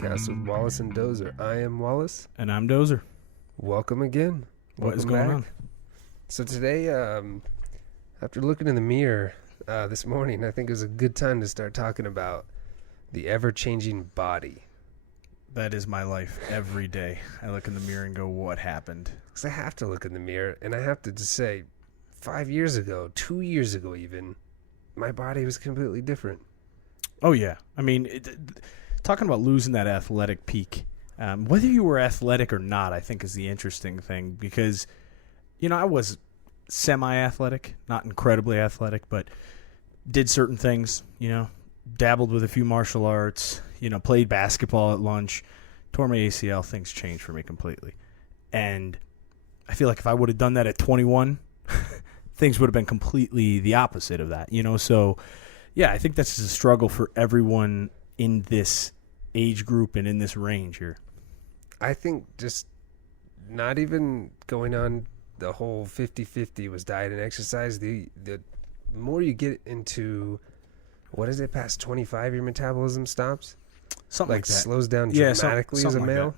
podcast with Wallace and Dozer. I am Wallace. And I'm Dozer. Welcome again. What is going on? So today, after looking in the mirror this morning, I think it was a good time to start talking about the ever-changing body. That is my life every day. I look in the mirror and go, what happened? Because I have to look in the mirror, and I have to just say, 5 years ago, 2 years ago even, my body was completely different. Oh, yeah. I mean, talking about losing that athletic peak, whether you were athletic or not, I think is the interesting thing because, you know, I was semi-athletic, not incredibly athletic, but did certain things, you know, dabbled with a few martial arts, you know, played basketball at lunch, tore my ACL, things changed for me completely. And I feel like if I would have done that at 21, things would have been completely the opposite of that, you know? So, yeah, I think that's just a struggle for everyone in this age group and in this range here. I think just not even going on the whole 50-50 was diet and exercise. The more you get into, what is it, past 25, your metabolism stops? Something like that. Slows down dramatically as a male.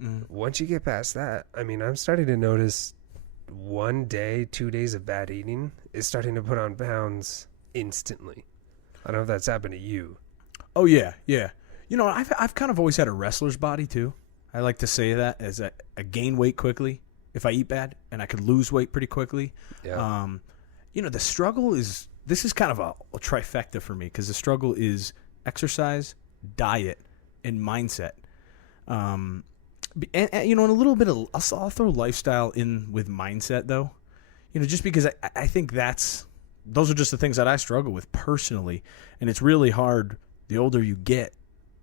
Mm. Once you get past that, I mean, I'm starting to notice 1 day, 2 days of bad eating is starting to put on pounds instantly. I don't know if that's happened to you. Oh, yeah, yeah. You know, I've kind of always had a wrestler's body, too. I like to say that as I gain weight quickly if I eat bad, and I could lose weight pretty quickly. Yeah. You know, the struggle is, this is kind of a trifecta for me because the struggle is exercise, diet, and mindset. And you know, and a little bit of, I'll throw lifestyle in with mindset, though. You know, just because I think those are just the things that I struggle with personally, and it's really hard the older you get,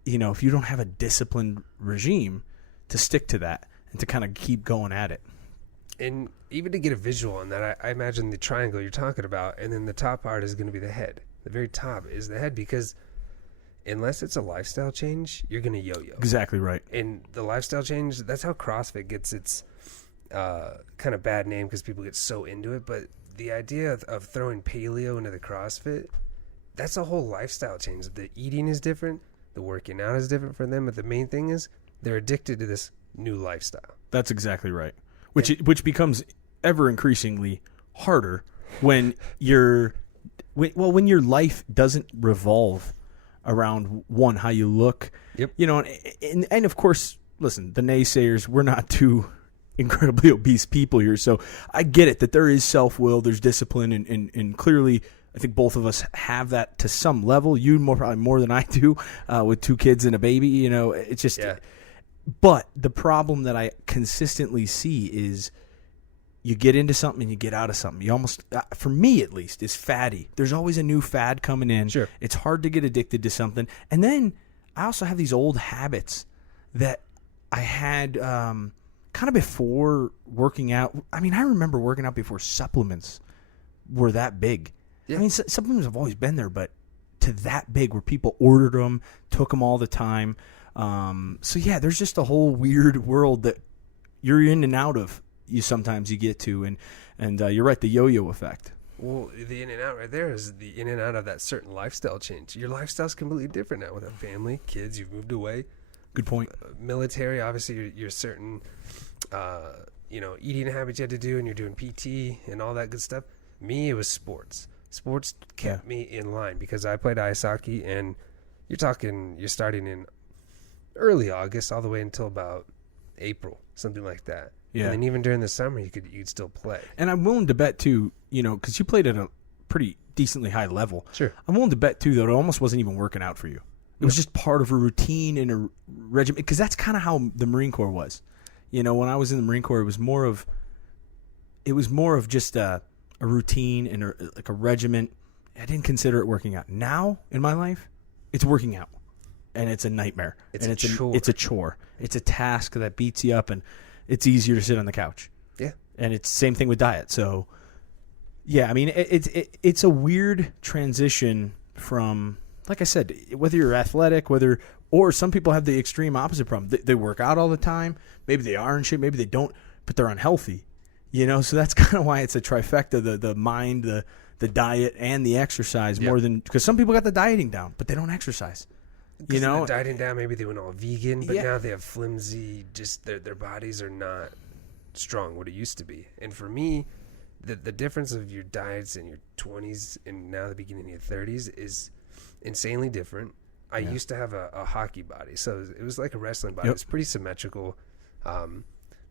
you know, if you don't have a disciplined regime to stick to that and to kind of keep going at it. And even to get a visual on that, I imagine the triangle you're talking about, and then the top part is going to be the head. The very top is the head because unless it's a lifestyle change, you're going to yo-yo. Exactly right. And the lifestyle change, that's how CrossFit gets its kind of bad name because people get so into it. But the idea of throwing paleo into the CrossFit, that's a whole lifestyle change. The eating is different. The working out is different for them. But the main thing is they're addicted to this new lifestyle. That's exactly right. Which becomes ever increasingly harder when your life doesn't revolve around one, how you look. Yep. You know, and of course, listen, the naysayers, we're not two incredibly obese people here, so I get it that there is self-will, there's discipline, and clearly I think both of us have that to some level. You probably more than I do with 2 kids and a baby. You know, it's just. Yeah. But the problem that I consistently see is you get into something and you get out of something. You almost, for me at least, is fatty. There's always a new fad coming in. Sure. It's hard to get addicted to something. And then I also have these old habits that I had kind of before working out. I mean, I remember working out before supplements were that big. Yeah. I mean, supplements have always been there, but to that big where people ordered them, took them all the time. So yeah, there's just a whole weird world that you're in and out of. You get to, and you're right, the yo-yo effect. Well, the in and out right there is the in and out of that certain lifestyle change. Your lifestyle's completely different now with a family, kids. You've moved away. Good point. Military, obviously, you're certain, eating habits you had to do, and you're doing PT and all that good stuff. Me, it was sports. Sports kept me in line because I played ice hockey, and you're starting in early August all the way until about April, something like that. Yeah. And then even during the summer, you'd still play. And I'm willing to bet too, you know, because you played at a pretty decently high level. Sure. I'm willing to bet too that it almost wasn't even working out for you. It was just part of a routine and a regimen, because that's kind of how the Marine Corps was. You know, when I was in the Marine Corps, it was more of just a routine and a regiment. I didn't consider it working out. Now in my life, it's working out. And it's a nightmare. It's a chore. It's a chore. It's a task that beats you up, and it's easier to sit on the couch. Yeah. And it's the same thing with diet. So, yeah, I mean, it's a weird transition from, like I said, whether you're athletic, or some people have the extreme opposite problem. They work out all the time. Maybe they are in shape. Maybe they don't, but they're unhealthy. You know, so that's kind of why it's a trifecta: the mind, the diet, and the exercise. More than, because some people got the dieting down, but they don't exercise. You know, they're dieting down. Maybe they went all vegan, but Yeah. now they have flimsy. Just their bodies are not strong what it used to be. And for me, the difference of your diets in your 20s and now the beginning of your 30s is insanely different. I used to have a hockey body, so it was like a wrestling body. Yep. It was pretty symmetrical,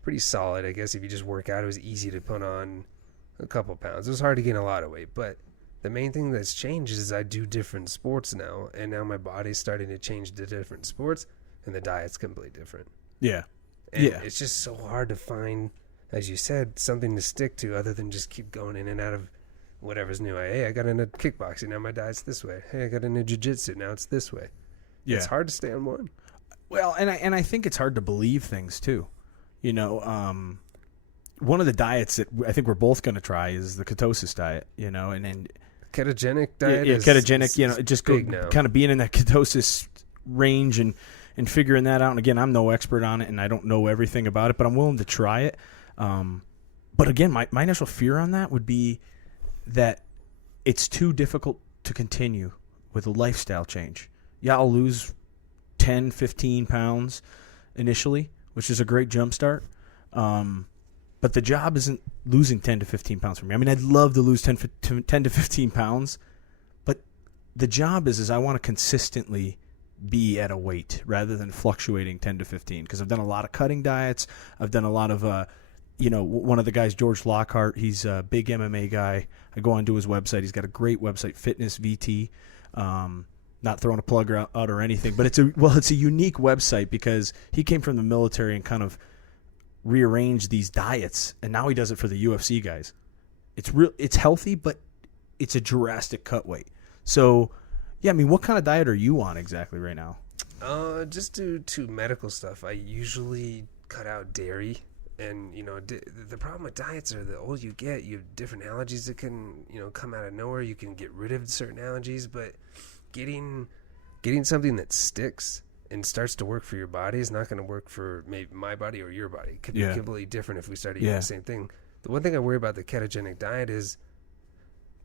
pretty solid. I guess if you just work out, it was easy to put on a couple pounds. It was hard to gain a lot of weight, but the main thing that's changed is I do different sports now, and now my body's starting to change to different sports, and the diet's completely different. Yeah. And Yeah. it's just so hard to find, as you said, something to stick to other than just keep going in and out of whatever's new. Hey, I got into kickboxing, now my diet's this way. Hey, I got into jiu-jitsu, now it's this way. Yeah. It's hard to stay on one. Well, and I think it's hard to believe things too. You know, one of the diets that I think we're both going to try is the ketosis diet. You know, and Ketogenic diet ketogenic. You know, just go now. kind of being in that ketosis range and figuring that out. And again, I'm no expert on it, and I don't know everything about it, but I'm willing to try it. But again, my initial fear on that would be that it's too difficult to continue with a lifestyle change. Yeah, I'll lose 10, 15 pounds initially, which is a great jump start. But the job isn't losing 10 to 15 pounds for me. I mean, I'd love to lose 10 to 15 pounds, but the job is I want to consistently be at a weight rather than fluctuating 10 to 15, because I've done a lot of cutting diets. I've done a lot of, one of the guys, George Lockhart, he's a big MMA guy. I go onto his website. He's got a great website, Fitness VT. Not throwing a plug out or anything, but it's a unique website because he came from the military and kind of rearranged these diets, and now he does it for the UFC guys. It's healthy, but it's a drastic cut weight. So, yeah, I mean, what kind of diet are you on exactly right now? Just due to medical stuff, I usually cut out dairy. And, the problem with diets are the older you get, you have different allergies that can, come out of nowhere. You can get rid of certain allergies, but getting something that sticks and starts to work for your body is not going to work for maybe my body or your body. It could be completely different if we start eating the same thing. The one thing I worry about the ketogenic diet is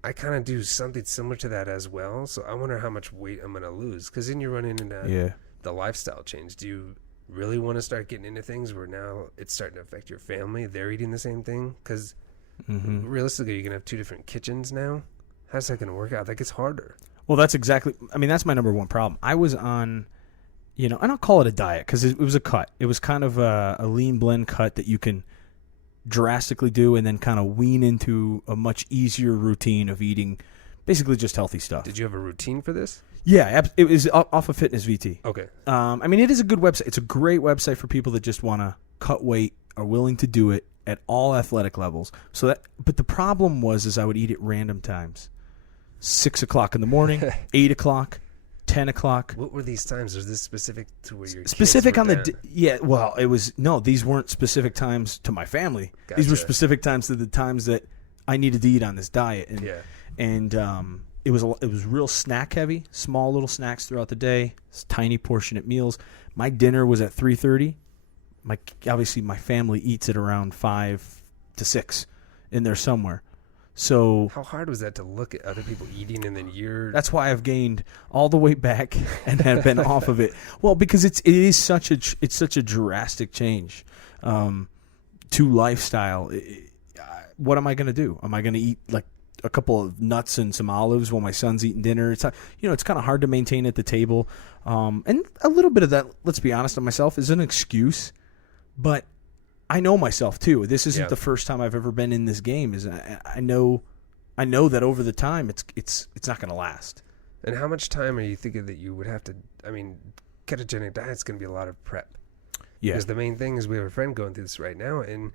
I kind of do something similar to that as well. So I wonder how much weight I'm going to lose, because then you're running into the lifestyle change. Do you really want to start getting into things where now it's starting to affect your family? They're eating the same thing? Because realistically, you're going to have two different kitchens now. How's that going to work out? That gets harder. Well, that's my number one problem. I was on, and I'll call it a diet because it was a cut. It was kind of a lean blend cut that you can drastically do and then kind of wean into a much easier routine of eating basically just healthy stuff. Did you have a routine for this? Yeah, it was off of Fitness VT. Okay. I mean, it is a good website. It's a great website for people that just want to cut weight, are willing to do it at all athletic levels. But the problem was I would eat at random times. 6 o'clock in the morning, 8 o'clock, 10 o'clock. What were these times? Was this specific to where your specific kids were on the well, it was these weren't specific times to my family. Gotcha. These were specific times to the times that I needed to eat on this diet, and it was real snack heavy, small little snacks throughout the day, tiny portionate meals. My dinner was at 3:30. Obviously my family eats at around 5 to 6 in there somewhere. So how hard was that to look at other people eating and then you're... That's why I've gained all the weight back and have been off of it. Well, because it is such a drastic change to lifestyle. What am I going to do? Am I going to eat like a couple of nuts and some olives while my son's eating dinner? It's it's kind of hard to maintain at the table. And a little bit of that, let's be honest on myself, is an excuse, but I know myself too. This isn't the first time I've ever been in this game. I know that over the time it's not going to last. And how much time are you thinking that you would have to? I mean, ketogenic diet's going to be a lot of prep. Yeah. Because the main thing is we have a friend going through this right now, and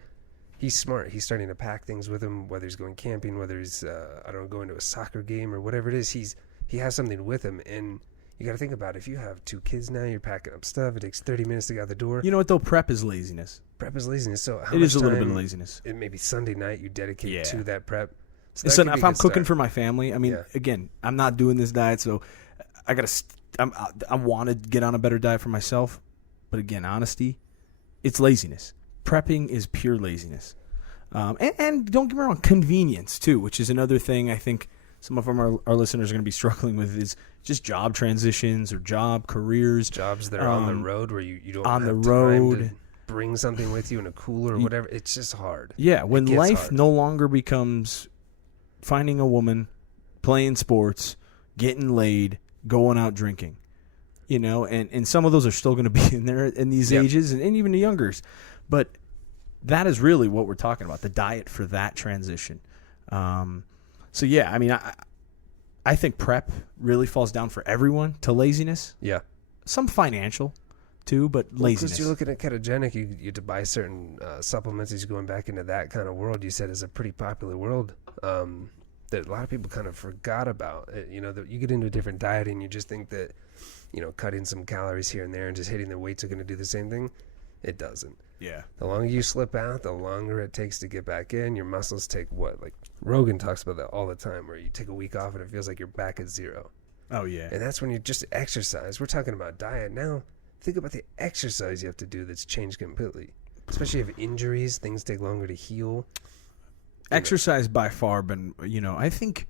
he's smart. He's starting to pack things with him, whether he's going camping, whether he's going to a soccer game or whatever it is. He has something with him, and you got to think about it. If you have 2 kids now, you're packing up stuff. It takes 30 minutes to get out the door. You know what though? Prep is laziness. Prep is laziness. So it is a little bit of laziness. Maybe Sunday night you dedicate to that prep. So if I'm cooking for my family, I mean, again, I'm not doing this diet, so I want to get on a better diet for myself. But again, honesty, it's laziness. Prepping is pure laziness. And don't get me wrong, convenience too, which is another thing I think some of our listeners are going to be struggling with is just job transitions or job careers. Jobs that are on the road where you don't on have the road. time to bring something with you in a cooler or whatever. It's just hard. Yeah, when life hard. no longer becomes finding a woman, playing sports, getting laid, going out drinking. And some of those are still going to be in there in these ages and even the youngers. But that is really what we're talking about, the diet for that transition. So, yeah, I mean, I think prep really falls down for everyone to laziness. Yeah. Some financial, too, but laziness. Because you're looking at ketogenic, you have to buy certain supplements. As you're going back into that kind of world, you said is a pretty popular world that a lot of people kind of forgot about. That you get into a different diet and you just think that, cutting some calories here and there and just hitting the weights are going to do the same thing. It doesn't. Yeah. The longer you slip out, the longer it takes to get back in. Your muscles take what? Like Rogan talks about that all the time, where you take a week off and it feels like you're back at zero. Oh, yeah. And that's when you just exercise. We're talking about diet now. Think about the exercise you have to do that's changed completely. Especially if you have injuries, things take longer to heal. Exercise by far been, I think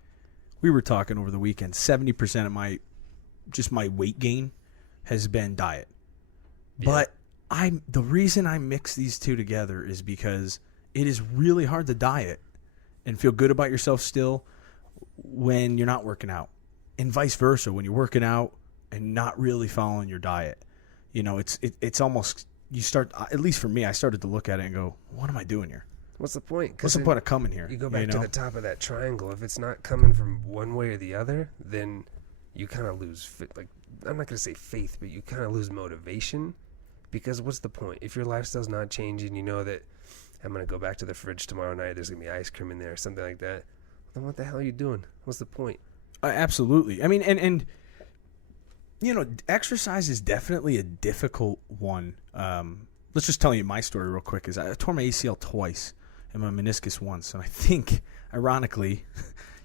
we were talking over the weekend, 70% of my weight gain has been diet. Yeah. But the reason I mix these two together is because it is really hard to diet and feel good about yourself still when you're not working out. And vice versa, when you're working out and not really following your diet. It's almost, you start, at least for me, I started to look at it and go, what am I doing here? What's the point? What's the point of coming here? You go back to the top of that triangle. If it's not coming from one way or the other, then you kind of lose, I'm not going to say faith, but you kind of lose motivation. Because what's the point? If your lifestyle's not changing, you know that I'm going to go back to the fridge tomorrow night, there's going to be ice cream in there or something like that, then what the hell are you doing? What's the point? Absolutely. I mean, and exercise is definitely a difficult one. Let's just tell you my story real quick. Is I tore my ACL twice and my meniscus once. And I think, ironically,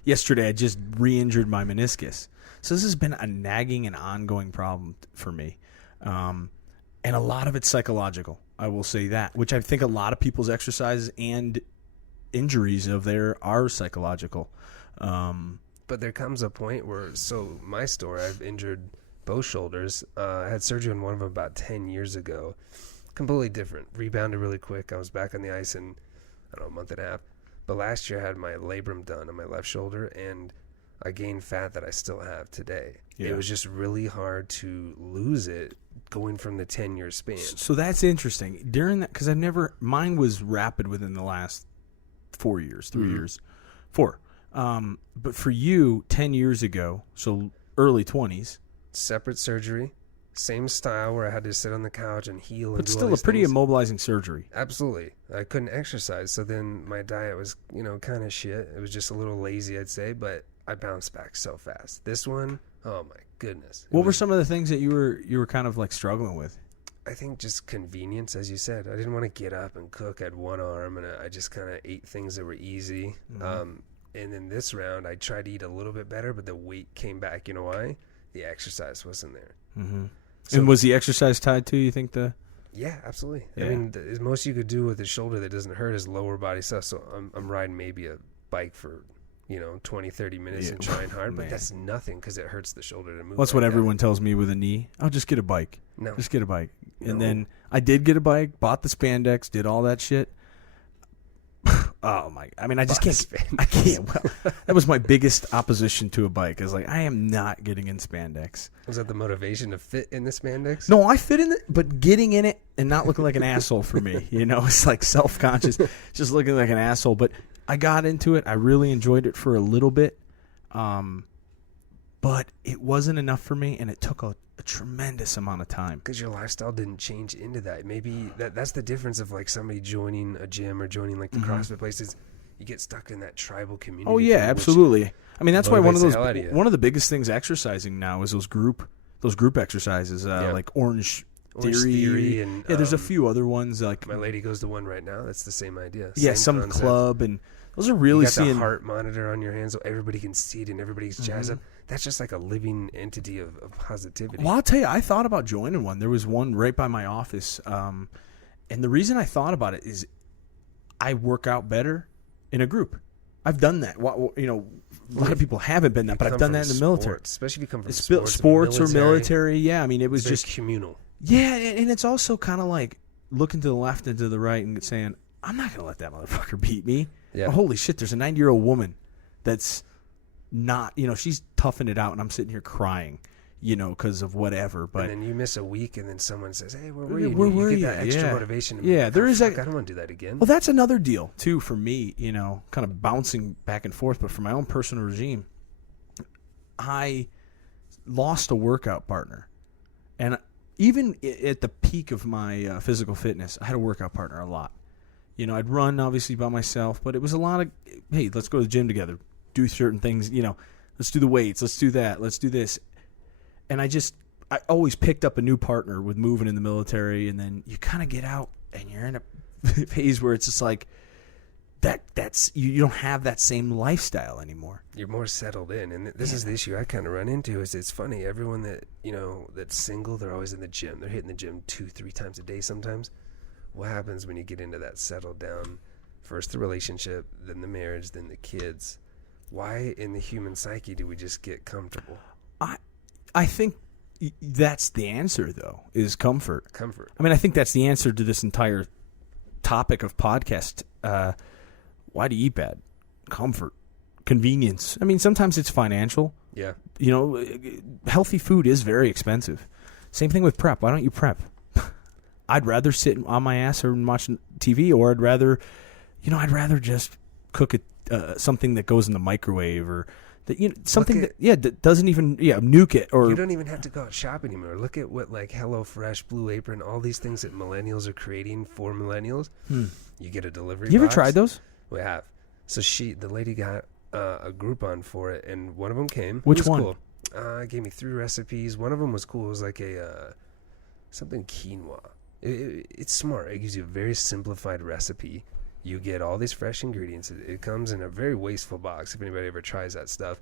yesterday I just re-injured my meniscus. So this has been a nagging and ongoing problem for me. And a lot of it's psychological, I will say that, which I think a lot of people's exercises and injuries of there are psychological. But there comes a point where, so my story, I've injured both shoulders. I had surgery on one of them about 10 years ago. Completely different. Rebounded really quick. I was back on the ice in, a month and a half. But last year I had my labrum done on my left shoulder, and I gained fat that I still have today. Yeah. It was just really hard to lose it going from the 10-year span. So that's interesting. During that, because mine was rapid within the last 4 years, 3 years, 4. But for you, 10 years ago, so early 20s. Separate surgery, same style where I had to sit on the couch and heal. But still a pretty immobilizing surgery. Absolutely. I couldn't exercise. So then my diet was, kind of shit. It was just a little lazy, I'd say, but I bounced back so fast. This one, oh my goodness. What were some of the things that you were kind of like struggling with? I think just convenience, as you said. I didn't want to get up and cook. I had one arm, and I just kind of ate things that were easy. Mm-hmm. And then this round, I tried to eat a little bit better, but the weight came back. You know why? The exercise wasn't there. Mm-hmm. So, and was the exercise tied to, you think, Yeah, absolutely. Yeah. I mean, the most you could do with the shoulder that doesn't hurt is lower body stuff. So I'm riding maybe a bike for 20, 30 minutes and trying hard, but that's nothing because it hurts the shoulder to move. That's what everyone tells me with a knee. Oh, just get a bike. No. Just get a bike. And then I did get a bike, bought the spandex, did all that shit. Oh my! I mean, I just can't. I can't. Well, that was my biggest opposition to a bike. I was like, I am not getting in spandex. Was that the motivation to fit in the spandex? No, I fit in it, but getting in it and not looking like an asshole for me. It's like self-conscious, just looking like an asshole. But I got into it. I really enjoyed it for a little bit, but it wasn't enough for me, and it took a tremendous amount of time. Because your lifestyle didn't change into that. Maybe that's the difference of like somebody joining a gym or joining like the CrossFit places. You get stuck in that tribal community. Oh yeah, absolutely. I mean, that's why one of the biggest things exercising now is those group exercises, like Orange Theory, and there's a few other ones like my lady goes to one right now. That's the same idea. Yeah, some concept. Club, and those are really you got the heart monitor on your hand so everybody can see it and everybody's jazzed up. That's just like a living entity of positivity. Well, I'll tell you, I thought about joining one. There was one right by my office, and the reason I thought about it is I work out better in a group. I've done that. You know, a lot of people haven't been that, but I've done that in the military. Especially if you come from sports or military. Yeah, I mean, it was just communal. Yeah, and it's also kind of like looking to the left and to the right and saying, I'm not going to let that motherfucker beat me. Yeah. Oh, holy shit, there's a 90-year-old woman that's not, you know, she's toughing it out, and I'm sitting here crying, you know, because of whatever. But and then you miss a week, and then someone says, hey, where were you? Where were you? Get that extra motivation. Yeah, there is I don't want to do that again. Well, that's another deal, too, for me, you know, kind of bouncing back and forth. But for my own personal regime, I lost a workout partner. And even at the peak of my physical fitness, I had a workout partner a lot. You know, I'd run, obviously, by myself, but it was a lot of, hey, let's go to the gym together, do certain things, you know, let's do the weights, let's do that, let's do this. And I always picked up a new partner with moving in the military, and then you kind of get out, and you're in a phase where it's just like, that's you don't have that same lifestyle anymore. You're more settled in, and this is the issue I kind of run into. Is it's funny, everyone that that's single, they're always in the gym. They're hitting the gym 2-3 times a day sometimes. What happens when you get into that settled down? First the relationship, then the marriage, then the kids. Why in the human psyche do we just get comfortable? I think that's the answer, though, is comfort. Comfort. I mean, I think that's the answer to this entire topic of podcast. Why do you eat bad? Comfort. Convenience. I mean, sometimes it's financial. Yeah. You know, healthy food is very expensive. Same thing with prep. Why don't you prep? I'd rather sit on my ass and watch TV, or I'd rather just cook something that goes in the microwave, or that something that doesn't even nuke it. Or you don't even have to go out shopping anymore. Look at what like HelloFresh, Blue Apron, all these things that millennials are creating for millennials. You get a delivery. You ever box. tried those? We have. So the lady got a Groupon for it, and one of them came. Which it was one? Cool. Gave me 3 recipes. One of them was cool. It was like something quinoa. It's smart. It gives you a very simplified recipe. You get all these fresh ingredients. It comes in a very wasteful box if anybody ever tries that stuff.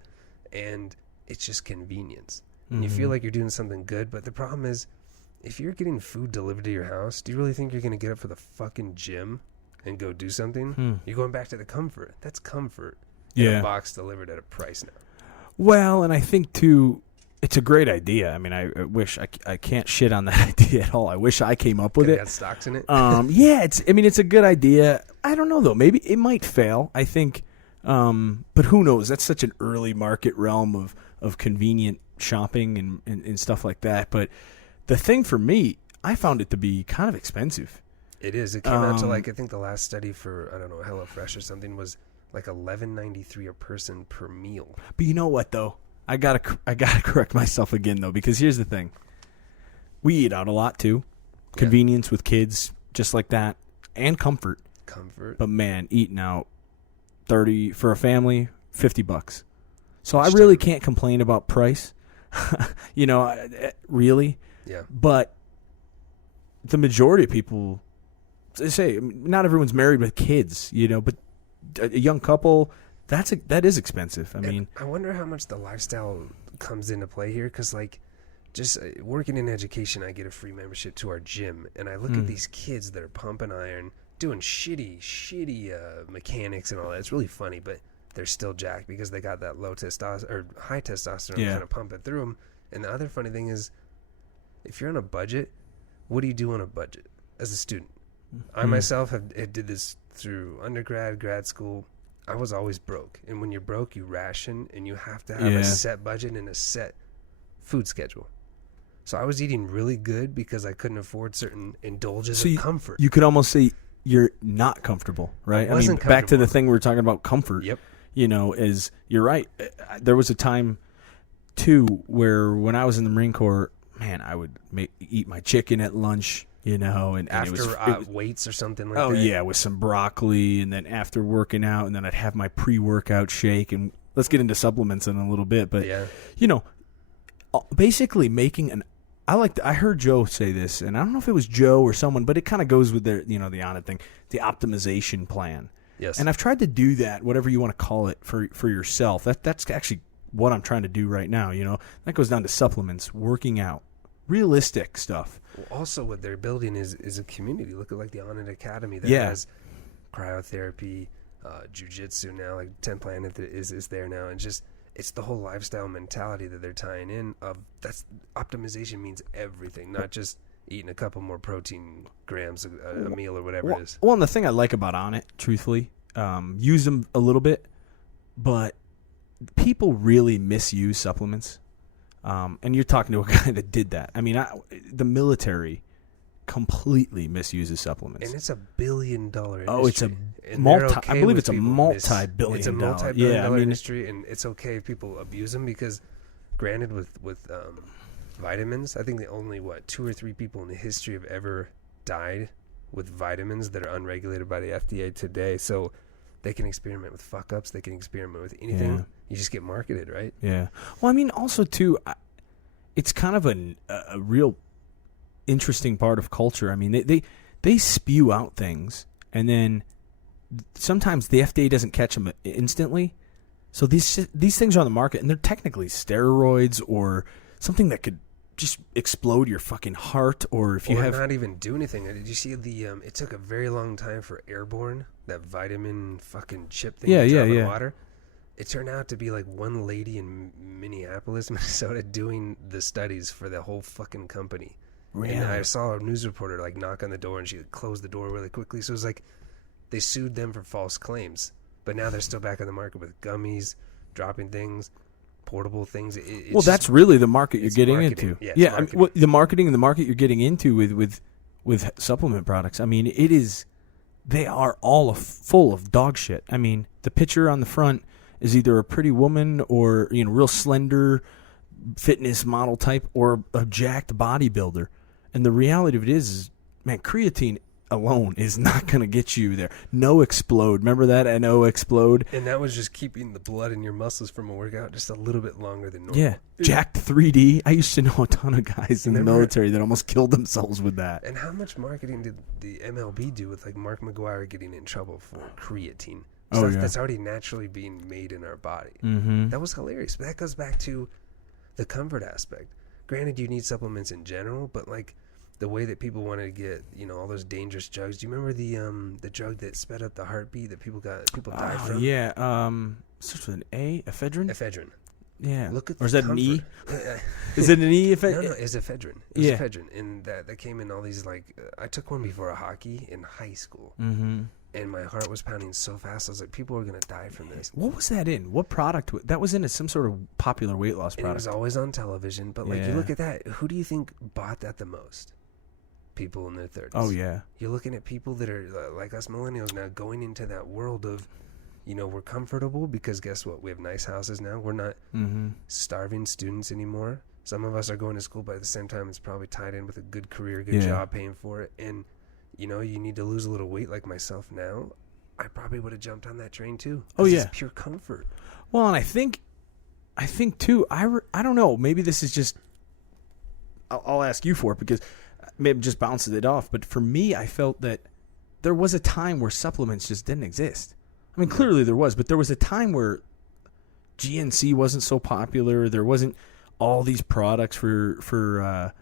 And it's just convenience. And you feel like you're doing something good. But the problem is, if you're getting food delivered to your house, do you really think you're going to get up for the fucking gym and go do something? You're going back to the comfort. That's comfort. In a box delivered at a price now. Well, and I think, too, it's a great idea. I mean, I wish I can't shit on that idea at all. I wish I came up with it. Got stocks in it. Yeah, it's a good idea. I don't know though. Maybe it might fail. I think, but who knows? That's such an early market realm of convenient shopping and stuff like that. But the thing for me, I found it to be kind of expensive. It is. It came out to like I think the last study for HelloFresh or something was like $11.93 a person per meal. But you know what though? I gotta correct myself again though, because here's the thing: we eat out a lot too, convenience with kids, just like that, and comfort. But man, eating out $30 for a family, $50. So I really can't complain about price, really. Yeah. But the majority of people, they say, not everyone's married with kids, but a young couple. That is expensive. I mean, I wonder how much the lifestyle comes into play here, because like just working in education, I get a free membership to our gym, and I look at these kids that are pumping iron, doing shitty mechanics and all that. It's really funny, but they're still jacked because they got that low testosterone or high testosterone kind of pumping through them. And the other funny thing is, if you're on a budget, what do you do on a budget as a student? I myself did this through undergrad, grad school. I was always broke. And when you're broke, you ration, and you have to have a set budget and a set food schedule. So I was eating really good because I couldn't afford certain indulgences of comfort. You could almost say you're not comfortable, right? I mean, back to the thing we were talking about, comfort. Yep. Is you're right. There was a time, too, where when I was in the Marine Corps, man, I would eat my chicken at lunch. And after it was, weights or something like that. Oh yeah, with some broccoli, and then after working out, and then I'd have my pre-workout shake. And let's get into supplements in a little bit, but basically making I heard Joe say this, and I don't know if it was Joe or someone, but it kind of goes with the Onnit thing, the optimization plan. Yes. And I've tried to do that, whatever you want to call it, for yourself. That's actually what I'm trying to do right now. That goes down to supplements, working out, realistic stuff. Well, also, what they're building is a community. Look at like the Onnit Academy that has cryotherapy, jiu-jitsu now, like 10 Planet is there now, and just it's the whole lifestyle mentality that they're tying in of that's optimization means everything, not just eating a couple more protein grams a meal or whatever it is. Well, and the thing I like about On It, truthfully, use them a little bit, but people really misuse supplements. And you're talking to a guy that did that. I mean, the military completely misuses supplements. And it's a billion-dollar industry. Oh, it's a I believe it's a multi-billion. It's a multi-billion-dollar industry, and it's okay if people abuse them because, granted, with vitamins, I think the only 2 or 3 people in the history have ever died with vitamins that are unregulated by the FDA today. So they can experiment with fuck-ups. They can experiment with anything. Yeah. You just get marketed, right? Yeah. Well, I mean, also, too, it's kind of a real interesting part of culture. I mean, they spew out things, and then sometimes the FDA doesn't catch them instantly. So these things are on the market, and they're technically steroids or something that could just explode your fucking heart, or if you have not even do anything. Did you see it took a very long time for Airborne, that vitamin fucking chip thing to drop in water. It turned out to be like one lady in Minneapolis, Minnesota, doing the studies for the whole fucking company. Really? And I saw a news reporter like knock on the door, and she closed the door really quickly. So it was like they sued them for false claims, but now they're still back on the market with gummies, dropping things, portable things. Well, that's really the market you're getting into. Yeah, I mean, the marketing and the market you're getting into with supplement products. I mean, they are all full of dog shit. I mean, the picture on the front is either a pretty woman or real slender fitness model type or a jacked bodybuilder. And the reality of it is, man, creatine alone is not going to get you there. No Explode. Remember that? No Explode? And that was just keeping the blood in your muscles from a workout just a little bit longer than normal. Yeah. Jacked 3D. I used to know a ton of guys in the military that almost killed themselves with that. And how much marketing did the MLB do with like Mark McGwire getting in trouble for creatine? Stuff that's already naturally being made in our body. Mm-hmm. That was hilarious. But that goes back to the comfort aspect. Granted, you need supplements in general, but like the way that people wanted to get, all those dangerous drugs. Do you remember the drug that sped up the heartbeat that people died from? Yeah. Starts with an A. Ephedrine. Ephedrine. Yeah. Look at or is that an E? Is it an E? No, it's ephedrine. It's ephedrine, and that came in all these like. I took one before a hockey in high school. Mm-hmm. And my heart was pounding so fast. I was like, people are going to die from this. What was that in? What product? That was in some sort of popular weight loss product. And it was always on television. But, like, you look at that. Who do you think bought that the most? People in their 30s. Oh, yeah. You're looking at people that are, like us millennials now, going into that world of, we're comfortable because guess what? We have nice houses now. We're not starving students anymore. Some of us are going to school, but at the same time, it's probably tied in with a good career, good job, paying for it. And you need to lose a little weight like myself now, I probably would have jumped on that train too. Oh, yeah. It's pure comfort. Well, and I think too, I don't know, maybe this is just, I'll ask you for it because maybe just bounces it off. But for me, I felt that there was a time where supplements just didn't exist. I mean, clearly there was, but there was a time where GNC wasn't so popular. There wasn't all these products for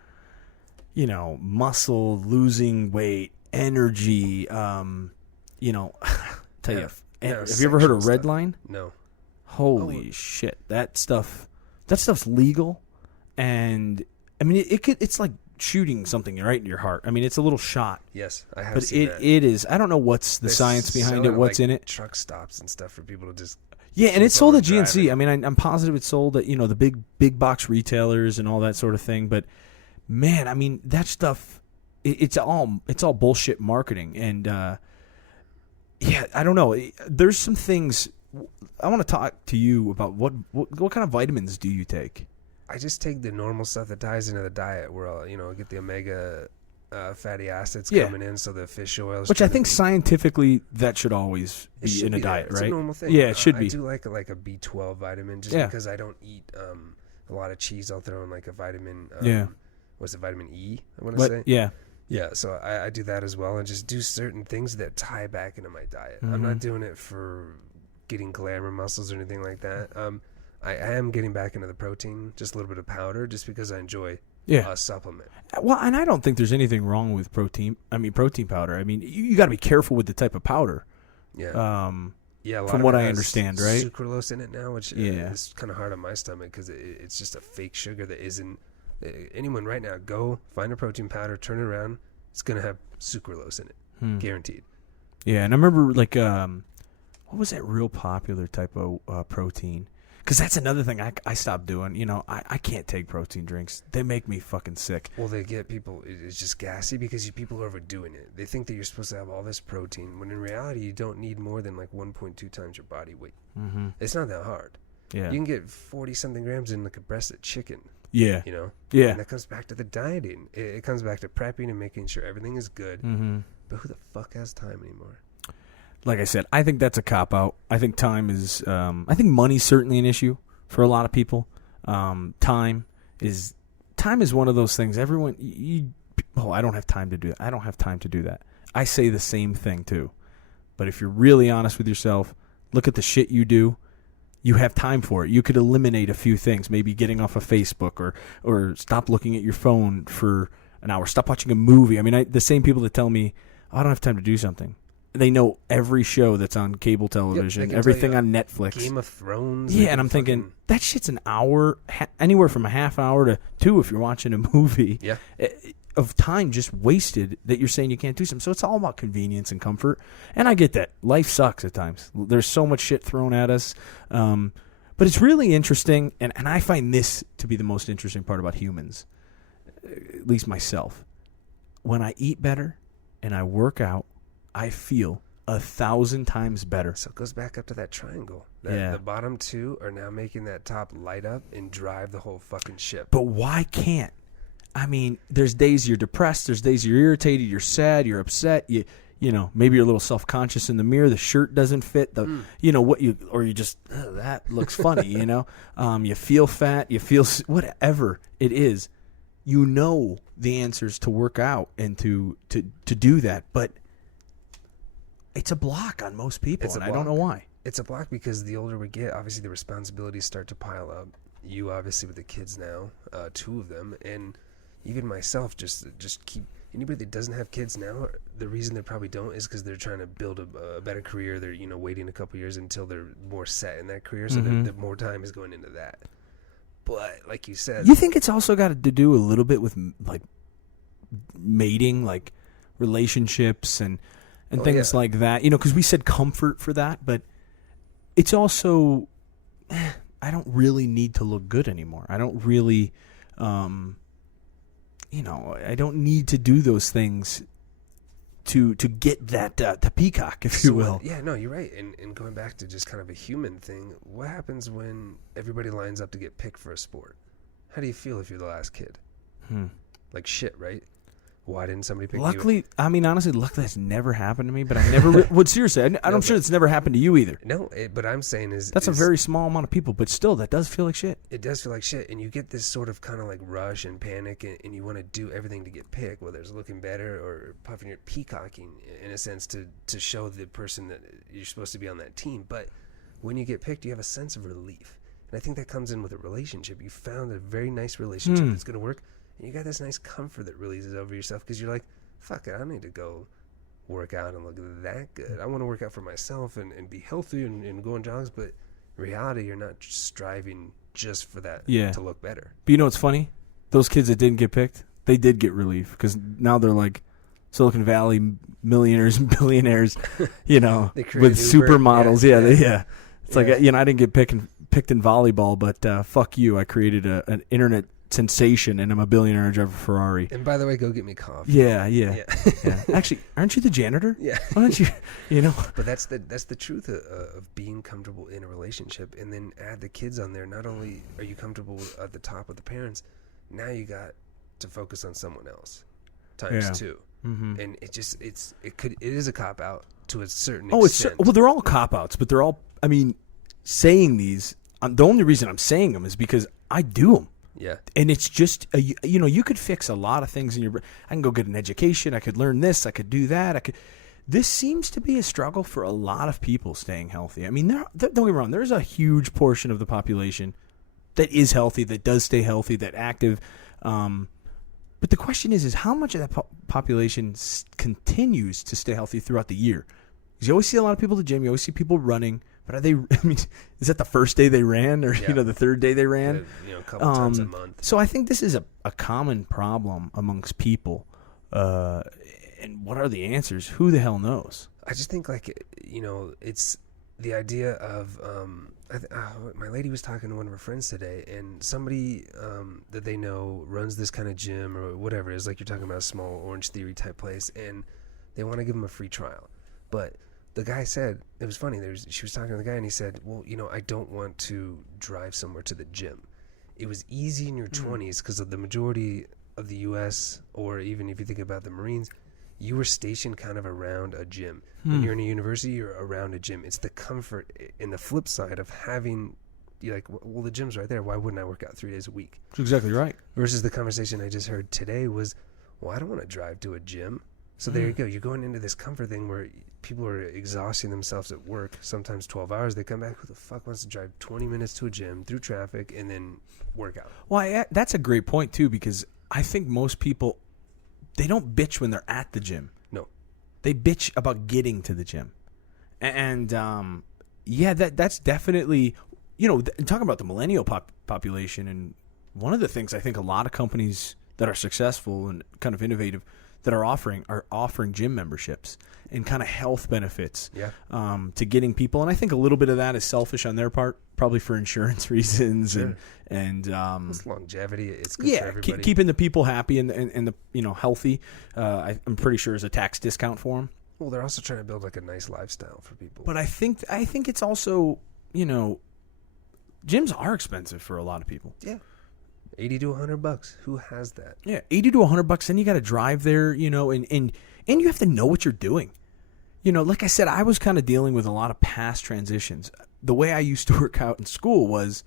muscle, losing weight, energy, tell you. Have you ever heard of Redline? No. Holy shit. That stuff's legal, and I mean it's like shooting something right in your heart. I mean, it's a little shot. Yes, I have but seen that. it is. I don't know what's the science behind it, what's in it. Truck stops and stuff for people to just and it's sold at GNC. I mean, I'm positive it's sold at the big box retailers and all that sort of thing, but man, I mean, that stuff, it's all bullshit marketing. And, I don't know. There's some things I want to talk to you about. What kind of vitamins do you take? I just take the normal stuff that ties into the diet where I'll get the omega fatty acids coming in, so the fish oils. Which I think scientifically that should always be in a diet, right? It's a normal thing. Yeah, it should be. I do like a B12 vitamin just because I don't eat a lot of cheese. I'll throw in like a vitamin. What's it, vitamin E, I want to say? Yeah. Yeah, so I do that as well and just do certain things that tie back into my diet. I'm not doing it for getting glamour muscles or anything like that. I am getting back into the protein, just a little bit of powder, just because I enjoy a supplement. Well, and I don't think there's anything wrong with protein powder. I mean, you got to be careful with the type of powder. Yeah. Yeah, a lot from of what it I has understand, right? sucralose in it now, which Yeah. is kind of hard on my stomach because it's just a fake sugar that isn't. Anyone right now, go find a protein powder, turn it around. It's gonna have sucralose in it, guaranteed. Yeah, and I remember like what was that real popular type of protein? Because that's another thing I stopped doing. You know, I can't take protein drinks. They make me fucking sick. Well, they get people. It's just gassy because people are overdoing it. They think that you're supposed to have all this protein when in reality you don't need more than like 1.2 times your body weight. Mm-hmm. It's not that hard. Yeah. You can get 40 something grams in like a breast of chicken. Yeah. You know. Yeah. And that comes back to the dieting. It comes back to prepping and making sure everything is good. Mm-hmm. But who the fuck has time anymore? Like I said, I think that's a cop out. I think time is. I think money's certainly an issue for a lot of people. Time is one of those things. Everyone, I don't have time to do that. I don't have time to do that. I say the same thing too. But if you're really honest with yourself, look at the shit you do. You have time for it. You could eliminate a few things, maybe getting off of Facebook or stop looking at your phone for an hour. Stop watching a movie. I mean, the same people that tell me, oh, I don't have time to do something. They know every show that's on cable television, everything on Netflix. Game of Thrones. Yeah, and I'm thinking, that shit's an hour, anywhere from a half hour to 2 if you're watching a movie. Yeah. Of time just wasted that you're saying you can't do something. So it's all about convenience and comfort. And I get that. Life sucks at times. There's so much shit thrown at us. But it's really interesting, and I find this to be the most interesting part about humans, at least myself. When I eat better and I work out, I feel 1,000 times better. So it goes back up to that triangle. Yeah. The bottom two are now making that top light up and drive the whole fucking ship. But why can't? I mean, there's days you're depressed, there's days you're irritated, you're sad, you're upset, you know, maybe you're a little self-conscious in the mirror, the shirt doesn't fit, you know, or you just, that looks funny, you know, you feel fat, you feel, whatever it is, you know the answers to work out and to do that, but it's a block on most people, and I don't know why. It's a block because the older we get, obviously the responsibilities start to pile up. You obviously with the kids now, 2 of them, and even myself, just keep. Anybody that doesn't have kids now, the reason they probably don't is because they're trying to build a better career. They're waiting a couple years until they're more set in that career, so the more time is going into that. But like you said, you think it's also got to do a little bit with like mating, like relationships and things like that. You know, because we said comfort for that, but it's also I don't really need to look good anymore. I don't really. I don't need to do those things to get that the peacock, if you will. Yeah, no, you're right. And going back to just kind of a human thing, what happens when everybody lines up to get picked for a sport? How do you feel if you're the last kid? Like shit, right? Why didn't somebody pick you? Luckily, I mean, honestly, luckily that's never happened to me, but I never would seriously. I'm sure it's never happened to you either. No, but I'm saying that's a very small amount of people, but still, that does feel like shit. It does feel like shit, and you get this sort of kind of like rush and panic, and you want to do everything to get picked, whether it's looking better or puffing your peacocking, in a sense, to show the person that you're supposed to be on that team. But when you get picked, you have a sense of relief, and I think that comes in with a relationship. You found a very nice relationship that's going to work. And you got this nice comfort that releases over yourself because you're like, fuck it, I don't need to go work out and look that good. I want to work out for myself and be healthy and go on jogs. But in reality, you're not striving just for that to look better. But you know what's funny? Those kids that didn't get picked, they did get relief because now they're like Silicon Valley millionaires and billionaires, you know, with supermodels. Yeah. It's like, I didn't get picked in volleyball, but fuck you. I created an internet sensation, and I'm a billionaire. I drive a Ferrari. And by the way, go get me coffee. Yeah. Actually, aren't you the janitor? Yeah. Why don't you? But that's the truth of being comfortable in a relationship, and then add the kids on there. Not only are you comfortable at the top with the parents, now you got to focus on someone else times 2. Mm-hmm. And it is a cop out to a certain extent. Well, they're all cop outs, but they're all. I mean, saying these. The only reason I'm saying them is because I do them. Yeah. And it's just, you could fix a lot of things in your brain. I can go get an education. I could learn this. I could do that. This seems to be a struggle for a lot of people staying healthy. I mean, don't get me wrong. There's a huge portion of the population that is healthy, that does stay healthy, that active. But the question is how much of that population continues to stay healthy throughout the year? Because you always see a lot of people at the gym. You always see people running. But are they? I mean, is that the first day they ran, or the third day they ran? A couple times a month. So I think this is a common problem amongst people. And what are the answers? Who the hell knows? I just think it's the idea of my lady was talking to one of her friends today, and somebody that they know runs this kind of gym or whatever it is, like you're talking about a small Orange Theory type place, and they want to give them a free trial. But the guy said, it was funny, she was talking to the guy, and he said, well, I don't want to drive somewhere to the gym. It was easy in your 20s because of the majority of the U.S., or even if you think about the Marines, you were stationed kind of around a gym. When you're in a university, you're around a gym. It's the comfort in the flip side of having, you're like, well, the gym's right there. Why wouldn't I work out 3 days a week? That's exactly right. Versus the conversation I just heard today was, well, I don't want to drive to a gym. So there you go. You're going into this comfort thing where people are exhausting themselves at work, sometimes 12 hours. They come back, who the fuck wants to drive 20 minutes to a gym through traffic and then work out? Well, that's a great point, too, because I think most people, they don't bitch when they're at the gym. No. They bitch about getting to the gym. And, that's definitely, talking about the millennial population, and one of the things I think a lot of companies that are successful and kind of innovative that are offering gym memberships and kind of health benefits to getting people. And I think a little bit of that is selfish on their part, probably for insurance reasons. Sure. and it's longevity. It's good for everybody. Keeping the people happy and the healthy. I'm pretty sure is a tax discount for them. Well, they're also trying to build like a nice lifestyle for people. But I think it's also, gyms are expensive for a lot of people. Yeah. $80 to $100. Who has that? Yeah, $80 to $100. Then you got to drive there, and you have to know what you're doing. Like I said, I was kind of dealing with a lot of past transitions. The way I used to work out in school was,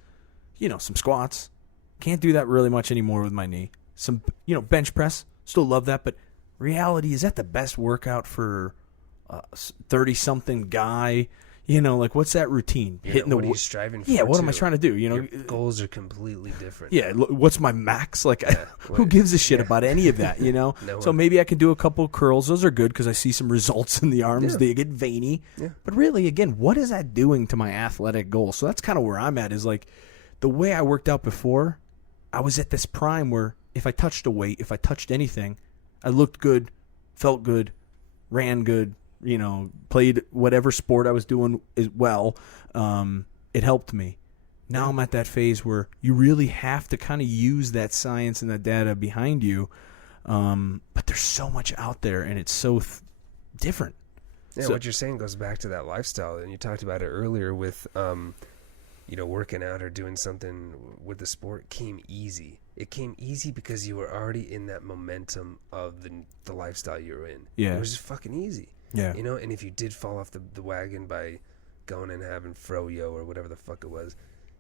some squats. Can't do that really much anymore with my knee. Some, bench press. Still love that, but reality, is that the best workout for a 30-something guy? What's that routine? What are you striving for? Yeah, what am I trying to do? Your goals are completely different. Yeah, what's my max? Who gives a shit about any of that, No so one. maybe I can do a couple curls. Those are good because I see some results in the arms. Yeah. They get veiny. Yeah. But really, again, what is that doing to my athletic goals? So that's kind of where I'm at, is like the way I worked out before, I was at this prime where if I touched a weight, if I touched anything, I looked good, felt good, ran good, played whatever sport I was doing as well. It helped me. Now I'm at that phase where you really have to kind of use that science and that data behind you. But there's so much out there, and it's so different. Yeah, what you're saying goes back to that lifestyle, and you talked about it earlier with, working out or doing something with the sport came easy. It came easy because you were already in that momentum of the lifestyle you were in. Yeah. It was just fucking easy. Yeah. And if you did fall off the wagon by going and having froyo or whatever the fuck it was,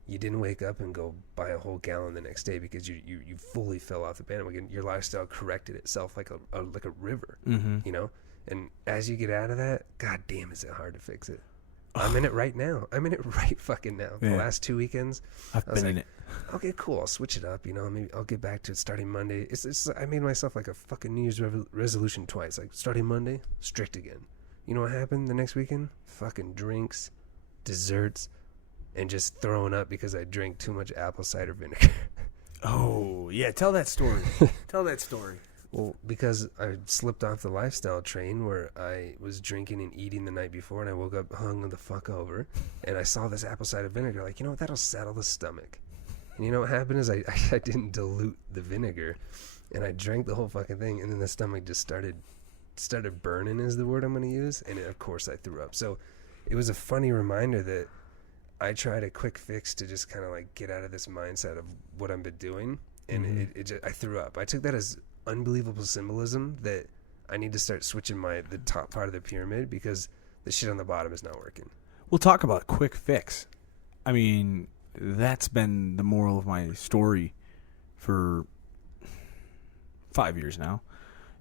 you didn't wake up and go buy a whole gallon the next day because you fully fell off the bandwagon. Your lifestyle corrected itself like a river, And as you get out of that, god damn, is it hard to fix it. I'm in it right now. I'm in it right fucking now. Yeah. The last 2 weekends, I've been in it. Okay, cool. I'll switch it up. Maybe I'll get back to it starting Monday. I made myself like a fucking New Year's resolution twice. Like starting Monday, strict again. You know what happened the next weekend? Fucking drinks, desserts, and just throwing up because I drank too much apple cider vinegar. Oh, yeah. Tell that story. Tell that story. Well, because I slipped off the lifestyle train where I was drinking and eating the night before, and I woke up hung the fuck over, and I saw this apple cider vinegar. Like, you know what? That'll settle the stomach. And you know what happened is I didn't dilute the vinegar, and I drank the whole fucking thing, and then the stomach just started burning is the word I'm going to use, and of course I threw up. So it was a funny reminder that I tried a quick fix to just kind of like get out of this mindset of what I've been doing, and I threw up. I took that as unbelievable symbolism that I need to start switching the top part of the pyramid because the shit on the bottom is not working. We'll talk about quick fix. I mean, that's been the moral of my story for 5 years now.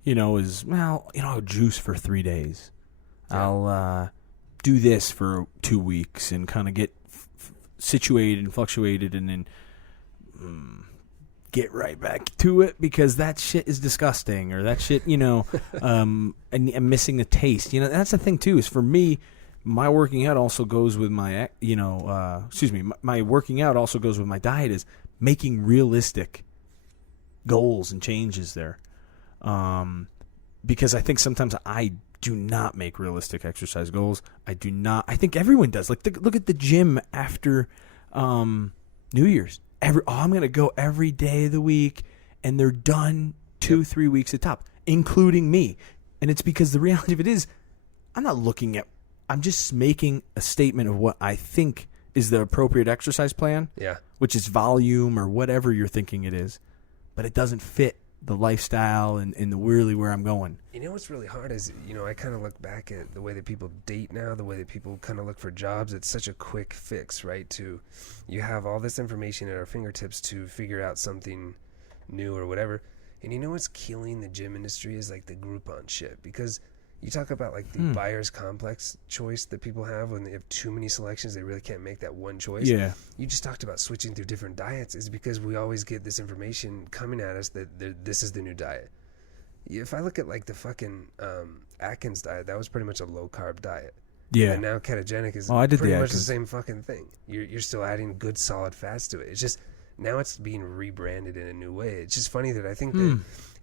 I'll juice for 3 days. Yeah. I'll do this for 2 weeks and kind of get situated and fluctuated, and then get right back to it because that shit is disgusting, or that shit, and I'm missing the taste. That's the thing too. Is for me, my working out also goes with my, my working out also goes with my diet. Is making realistic goals and changes there, because I think sometimes I do not make realistic exercise goals. I do not. I think everyone does. Like, look at the gym after New Year's. I'm going to go every day of the week, and they're done 2-3 weeks at top, including me. And it's because the reality of it is, I'm just making a statement of what I think is the appropriate exercise plan, which is volume or whatever you're thinking it is, but it doesn't fit the lifestyle and really where I'm going. What's really hard is, I kind of look back at the way that people date now, the way that people kind of look for jobs. It's such a quick fix, right? You have all this information at our fingertips to figure out something new or whatever. And what's killing the gym industry is like the Groupon shit, because you talk about like the buyer's complex choice that people have when they have too many selections, they really can't make that one choice. Yeah. You just talked about switching through different diets is because we always get this information coming at us that this is the new diet. If I look at like the fucking Atkins diet, that was pretty much a low carb diet. Yeah. And now ketogenic is pretty much the same fucking thing. You're still adding good solid fats to it. It's just now it's being rebranded in a new way. It's just funny that I think that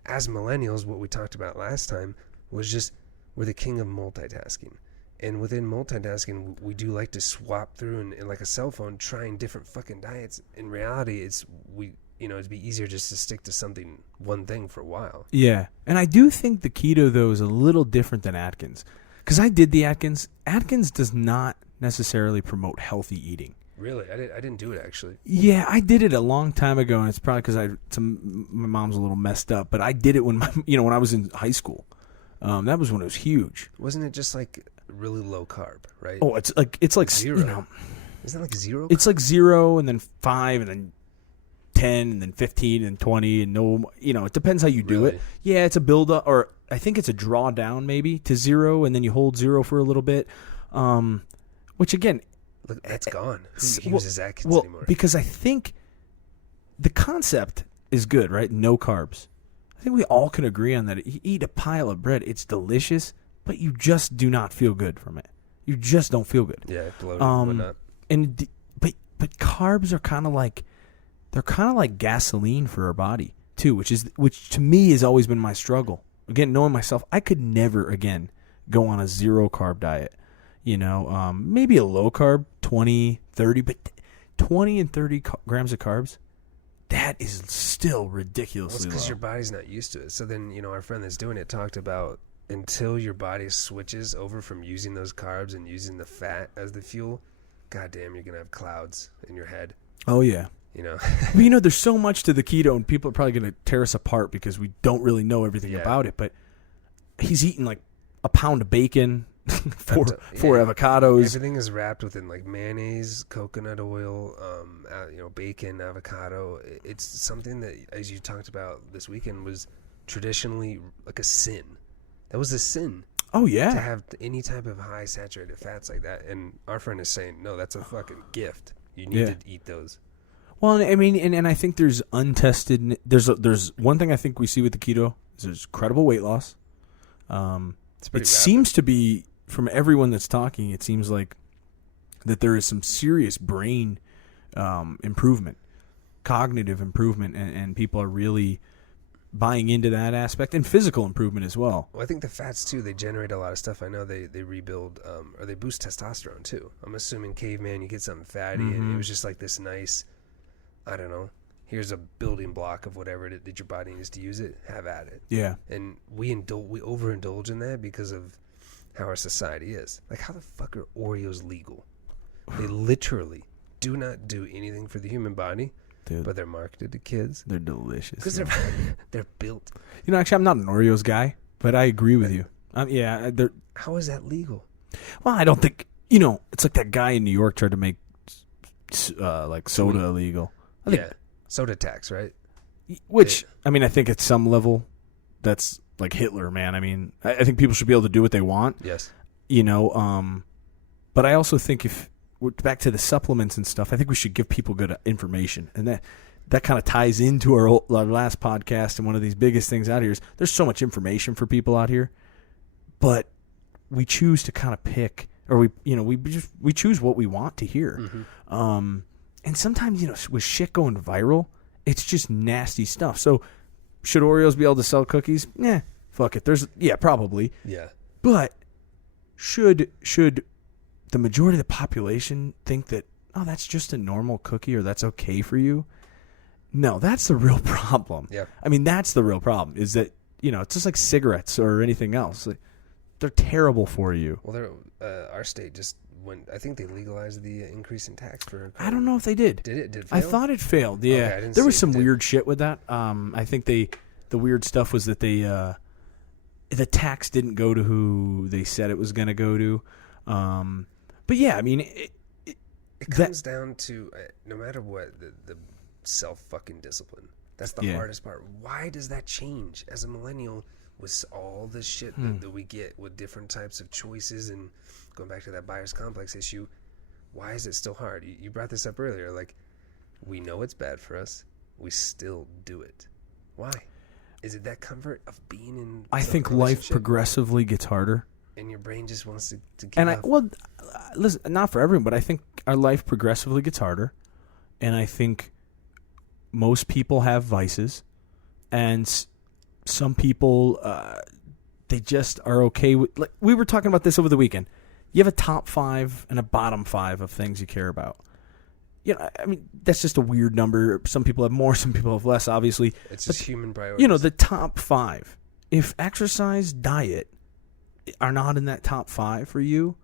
as millennials, what we talked about last time was just we're the king of multitasking. And within multitasking, we do like to swap through and like a cell phone, trying different fucking diets. In reality, it'd be easier just to stick to one thing for a while. Yeah. And I do think the keto, though, is a little different than Atkins. Because I did the Atkins. Atkins does not necessarily promote healthy eating. Really? I didn't do it, actually. Yeah, I did it a long time ago, and it's probably because my mom's a little messed up. But I did it when I was in high school. That was when it was huge. Wasn't it just like really low carb, right? Oh, it's like zero. Isn't that like zero? It's like 0 and then 5 and then 10 and then 15 and 20 and it depends how you do it. Yeah, it's a build up, or I think it's a drawdown maybe to 0, and then you hold 0 for a little bit. Which again, look, that's gone. Who uses Atkins anymore? Because I think the concept is good, right? No carbs. I think we all can agree on that. You eat a pile of bread, it's delicious, but you just do not feel good from it. You just don't feel good. Yeah, bloated and whatnot. But carbs are kind of like gasoline for our body too, which to me has always been my struggle. Again, knowing myself, I could never again go on a 0 carb diet. Maybe a low carb, 20, 30, but 20 and 30 grams of carbs. That is still ridiculously low. It's because your body's not used to it. So then, our friend that's doing it talked about until your body switches over from using those carbs and using the fat as the fuel, goddamn, you're going to have clouds in your head. Oh, yeah. But, there's so much to the keto, and people are probably going to tear us apart because we don't really know everything about it. But he's eating like a pound of bacon, four avocados. Everything is wrapped within like mayonnaise, coconut oil, bacon, avocado. It's something that, as you talked about this weekend, was traditionally like a sin. That was a sin. Oh yeah. To have any type of high saturated fats like that, and our friend is saying, no, that's a fucking gift. You need to eat those. Well, I mean, and I think there's untested. There's one thing I think we see with the keto is there's credible weight loss. It seems to be, from everyone that's talking, it seems like that there is some serious brain improvement, cognitive improvement, and people are really buying into that aspect, and physical improvement as well. Well, I think the fats too, they generate a lot of stuff. I know they rebuild or they boost testosterone too. I'm assuming caveman, you get something fatty, and it was just like this nice, I don't know, here's a building block of whatever it is that your body needs to use it, have at it. Yeah. And we overindulge in that because of how our society is. Like, how the fuck are Oreos legal? They literally do not do anything for the human body. Dude, but they're marketed to kids. They're delicious. Because they're built. Actually, I'm not an Oreos guy, but I agree with you. How is that legal? Well, I don't think, it's like that guy in New York tried to make like soda illegal. Soda tax, right? Which, I think at some level, that's like Hitler, man. I think people should be able to do what they want. Yes. But I also think if we're back to the supplements and stuff, I think we should give people good information. And that kind of ties into our last podcast, and one of these biggest things out here is there's so much information for people out here, but we choose to kind of pick, or we choose what we want to hear. And sometimes, with shit going viral, it's just nasty stuff. So should Oreos be able to sell cookies? Fuck it. Probably. Yeah. But should the majority of the population think that, oh, that's just a normal cookie, or that's okay for you? No, that's the real problem. Yeah. I mean, that's the real problem, is that, it's just like cigarettes or anything else. They're terrible for you. Well, our state just went, I think they legalized the increase in tax for. I don't know if they did. Did it? Did it fail? I thought it failed. Yeah. Okay, there was some weird shit with that. I think the weird stuff was that the tax didn't go to who they said it was going to go to. But yeah, I mean, it comes down to no matter what, the self-fucking discipline. That's the hardest part. Why does that change as a millennial with all the shit that we get with different types of choices, and going back to that buyer's complex issue? Why is it still hard? You brought this up earlier. Like, we know it's bad for us. We still do it. Why? Is it that comfort of being in? I think life progressively gets harder, and your brain just wants to get off. Listen, not for everyone, but I think our life progressively gets harder, and I think most people have vices, and some people they just are okay with. Like, we were talking about this over the weekend. You have a top 5 and a bottom 5 of things you care about. I mean, that's just a weird number. Some people have more, some people have less, obviously. It's just human priorities. The top 5. If exercise, diet are not in that top 5 for you,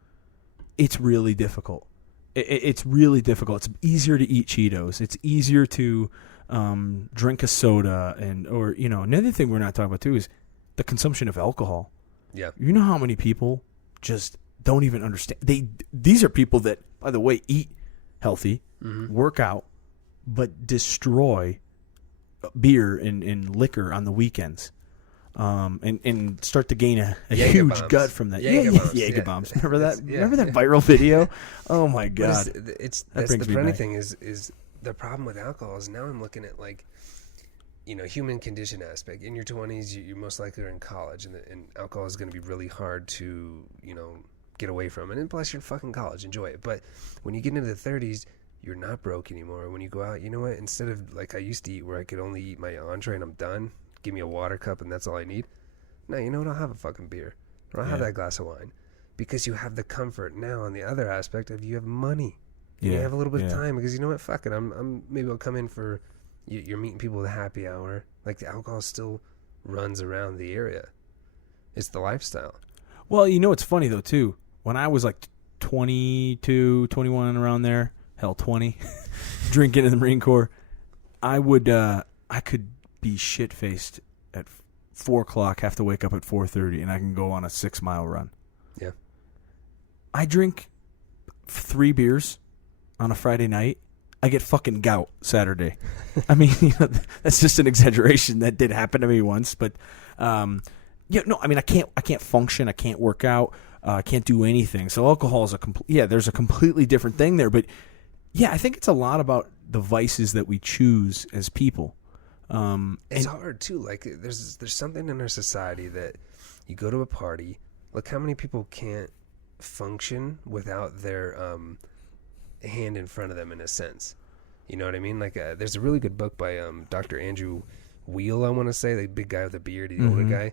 it's really difficult. It's really difficult. It's easier to eat Cheetos. It's easier to drink a soda, or another thing we're not talking about too is the consumption of alcohol. Yeah. You know how many people just don't even understand. These are people that, by the way, eat healthy, work out, but destroy beer and liquor on the weekends, and start to gain a huge bombs. gut from that. Jaeger bombs. Remember that? Yeah. Remember that viral video? Oh my god! That's the funny thing is the problem with alcohol is now I'm looking at, like, human condition aspect. In your 20s, you most likely are in college, and alcohol is going to be really hard to get away from. And plus, you're in fucking college, enjoy it. But when you get into the 30s, you're not broke anymore. When you go out, you know what? Instead of like I used to eat, where I could only eat my entree and I'm done, give me a water cup and that's all I need. No, you know what? I'll have a fucking beer. Or I'll have that glass of wine, because you have the comfort now. On the other aspect of, you have money. You have a little bit of time, because you know what? Fuck it. Maybe I'll come in for. You're meeting people with a happy hour. Like, the alcohol still runs around the area. It's the lifestyle. Well, it's funny though too. When I was like 22, 21, around there, hell 20, drinking in the Marine Corps, I could be shit faced at 4 o'clock, have to wake up at 4:30, and I can go on a 6-mile run. Yeah. I drink 3 beers on a Friday night. I get fucking gout Saturday. I mean, that's just an exaggeration. That did happen to me once, but I mean, I can't function. I can't work out. I can't do anything. So alcohol is there's a completely different thing there. But yeah, I think it's a lot about the vices that we choose as people. It's hard too. Like, there's something in our society that you go to a party. Look how many people can't function without their hand in front of them, in a sense. You know what I mean? Like, there's a really good book by Dr. Andrew Weil, I want to say, the big guy with the beard, the older guy.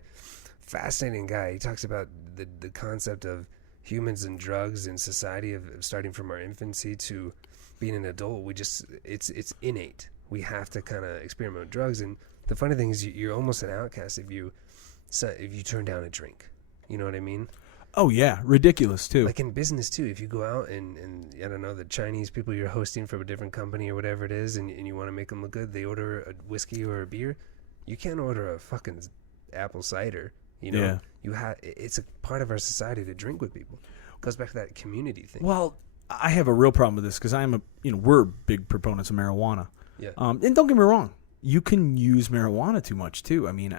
Fascinating guy. He talks about the concept of humans and drugs in society, of starting from our infancy to being an adult. It's innate. We have to kind of experiment with drugs. And the funny thing is, you're almost an outcast if you turn down a drink. You know what I mean? Oh yeah, ridiculous too. Like in business too, if you go out and I don't know, the Chinese people you're hosting from a different company or whatever it is, and you want to make them look good, they order a whiskey or a beer. You can't order a fucking apple cider. Yeah. It's a part of our society to drink with people. It goes back to that community thing. Well, I have a real problem with this, because we're big proponents of marijuana. Yeah. And don't get me wrong, you can use marijuana too much too. I mean,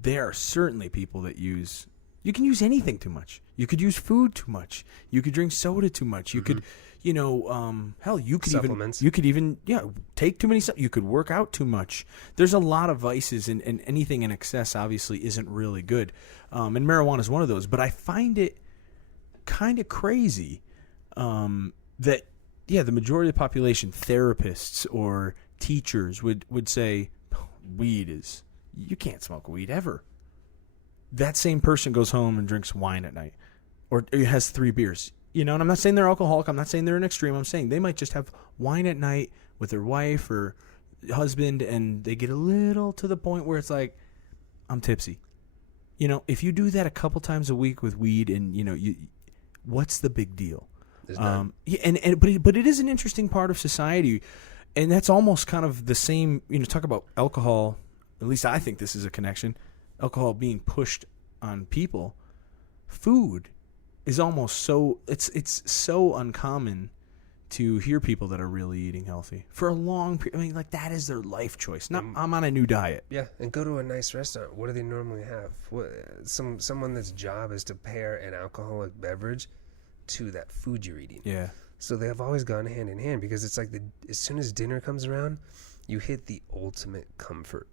there are certainly people that you can use anything too much. You could use food too much. You could drink soda too much. You could, hell, you could Supplements. even take too many stuff. You could work out too much. There's a lot of vices, and anything in excess obviously isn't really good. And marijuana is one of those. But I find it kind of crazy that, the majority of the population, therapists or teachers would say, weed is, you can't smoke weed ever. That same person goes home and drinks wine at night or has 3 beers. And I'm not saying they're alcoholic. I'm not saying they're an extreme. I'm saying they might just have wine at night with their wife or husband, and they get a little to the point where it's like, I'm tipsy. If you do that a couple times a week with weed, and what's the big deal? But it is an interesting part of society, and that's almost kind of the same. Talk about alcohol. At least I think this is a connection. Alcohol being pushed on people. Food is almost so it's so uncommon to hear people that are really eating healthy for a long period. I mean, like, that is their life choice. Not, I'm on a new diet. Yeah, and go to a nice restaurant. What do they normally have? Someone that's job is to pair an alcoholic beverage to that food you're eating. Yeah. So they have always gone hand in hand, because it's like as soon as dinner comes around, you hit the ultimate comfort.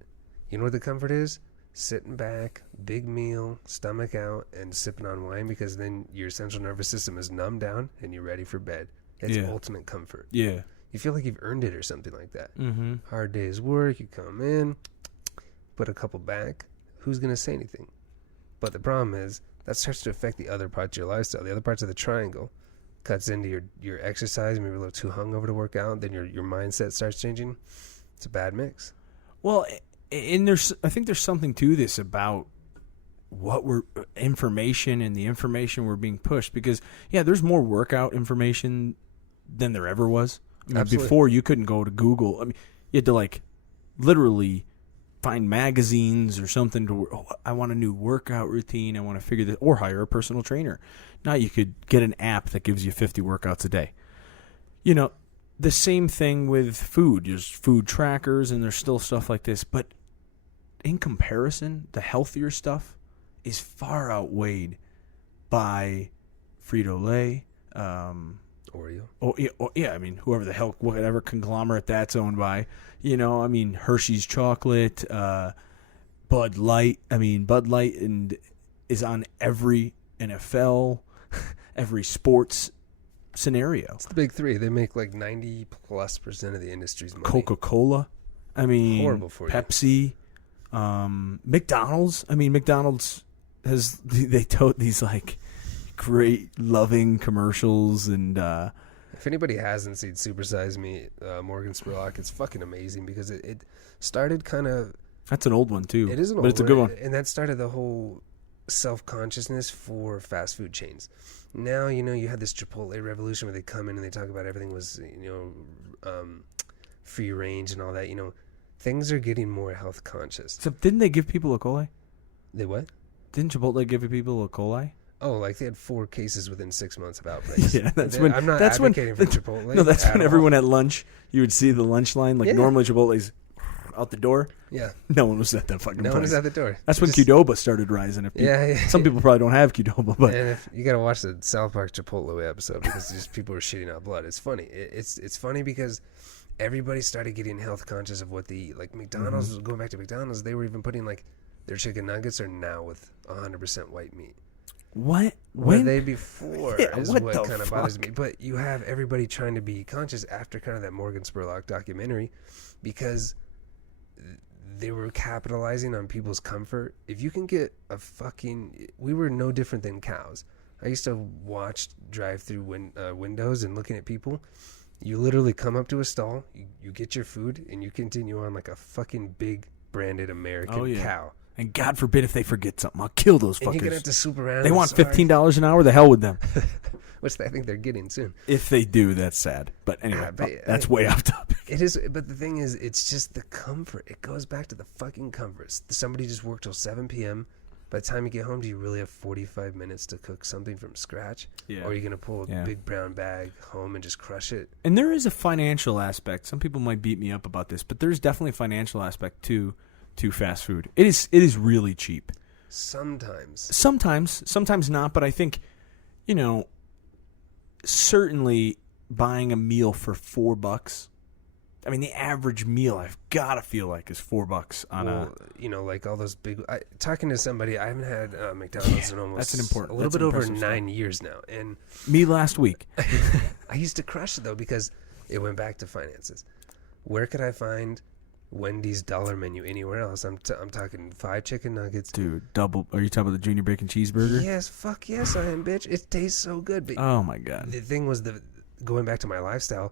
You know what the comfort is? Sitting back, big meal, stomach out, and sipping on wine, because then your central nervous system is numbed down and you're ready for bed. It's ultimate comfort. Yeah. You feel like you've earned it or something like that. Mm-hmm. Hard day's work, you come in, put a couple back. Who's going to say anything? But the problem is, that starts to affect the other parts of your lifestyle. The other parts of the triangle cuts into your exercise. Maybe you're a little too hungover to work out. Then your mindset starts changing. It's a bad mix. Well, and I think there's something to this about what information and the information we're being pushed, because there's more workout information than there ever was. I mean, before, you couldn't go to Google. I mean, you had to literally find magazines or something to, I want a new workout routine. I want to figure this, or hire a personal trainer. Now you could get an app that gives you 50 workouts a day. The same thing with food. There's food trackers, and there's still stuff like this, but in comparison, the healthier stuff is far outweighed by Frito-Lay, Oreo. I mean, whoever the hell, whatever conglomerate that's owned by, Hershey's chocolate, Bud Light. I mean, Bud Light is on every NFL, every sports scenario. It's the big three. They make 90+% of the industry's money. Coca-Cola. I mean, horrible for Pepsi. McDonald's. I mean, McDonald's they tote these great loving commercials, and if anybody hasn't seen Super Size Me, Morgan Spurlock, it's fucking amazing, because it started kind of. That's an old one too. It is an old one, but it's a good one. And that started the whole self-consciousness for fast food chains. Now you had this Chipotle revolution where they come in and they talk about everything was free range and all that. Things are getting more health conscious. So didn't they give people E. coli? They what? Didn't Chipotle give people E. coli? Oh, they had 4 cases within 6 months of outbreaks. Yeah, I'm not advocating for Chipotle. No, that's when everyone at lunch, you would see the lunch line. Normally Chipotle's out the door. Yeah. No one was at that fucking place. No one was at the door. That's when Qdoba started rising. Yeah. Some people probably don't have Qdoba, but. And you got to watch the South Park Chipotle episode, because just people are shitting out blood. It's funny. It's funny because everybody started getting health conscious of what they eat. McDonald's, mm-hmm. Going back to McDonald's, they were even putting their chicken nuggets are now with 100% white meat. What? Were they before? Yeah, is what kind of bothers me. But you have everybody trying to be conscious after kind of that Morgan Spurlock documentary, because they were capitalizing on people's comfort. If you can get we were no different than cows. I used to watch drive-through windows and looking at people. You literally come up to a stall, you get your food, and you continue on like a fucking big branded American cow. And God forbid if they forget something, I'll kill those fuckers. And you're gonna have to swoop around. They want $15 an hour. The hell with them. Which I think they're getting soon. If they do, that's sad. But anyway, that's way off topic. It is, but the thing is, it's just the comfort. It goes back to the fucking comforts. Somebody just worked till 7 p.m. By the time you get home, do you really have 45 minutes to cook something from scratch? Yeah. Or are you going to pull a big brown bag home and just crush it? And there is a financial aspect. Some people might beat me up about this, but there's definitely a financial aspect to fast food. It is really cheap. Sometimes. Sometimes not, but I think certainly buying a meal for $4. I mean, the average meal I've got to feel like is $4 on like all those big. Talking to somebody, I haven't had McDonald's in almost that's an important, a little bit over 9 years now, and me last week. I used to crush it though because it went back to finances. Where could I find Wendy's dollar menu anywhere else? I'm talking 5 chicken nuggets, dude. Double. Are you talking about the junior bacon cheeseburger? Yes, fuck yes, I am, bitch. It tastes so good. But oh my god. The thing was going back to my lifestyle.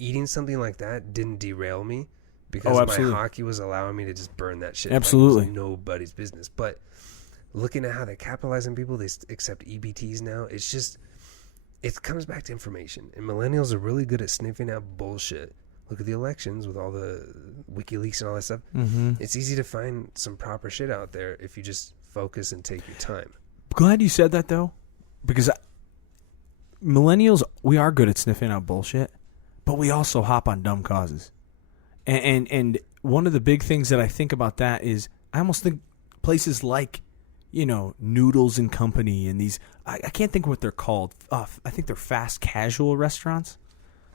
Eating something like that didn't derail me because my hockey was allowing me to just burn that shit. Absolutely. Like it was nobody's business. But looking at how they capitalize on people, they accept EBTs now. It's just, it comes back to information. And millennials are really good at sniffing out bullshit. Look at the elections with all the WikiLeaks and all that stuff. Mm-hmm. It's easy to find some proper shit out there if you just focus and take your time. Glad you said that though, because millennials, we are good at sniffing out bullshit. But we also hop on dumb causes. And one of the big things that I think about that is I almost think places like, Noodles and Company and these, I can't think of what they're called. I think they're fast casual restaurants.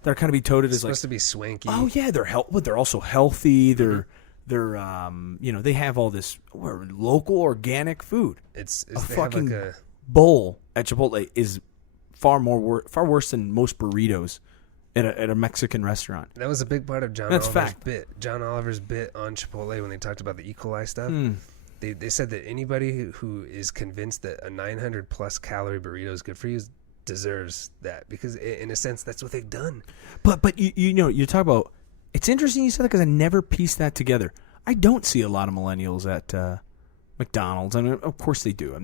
They're kind of be touted as supposed to be swanky. Oh yeah, but they're also healthy. They're they have all this local organic food. It's a fucking bowl at Chipotle is far worse than most burritos. At a Mexican restaurant. That was a big part of John Oliver's bit on Chipotle when they talked about the E. coli stuff. They said that anybody who is convinced that a 900 plus calorie burrito is good for you deserves that, because in a sense that's what they've done. But you talk about, it's interesting you said that because I never pieced that together. I don't see a lot of millennials at McDonald's. I mean, of course they do.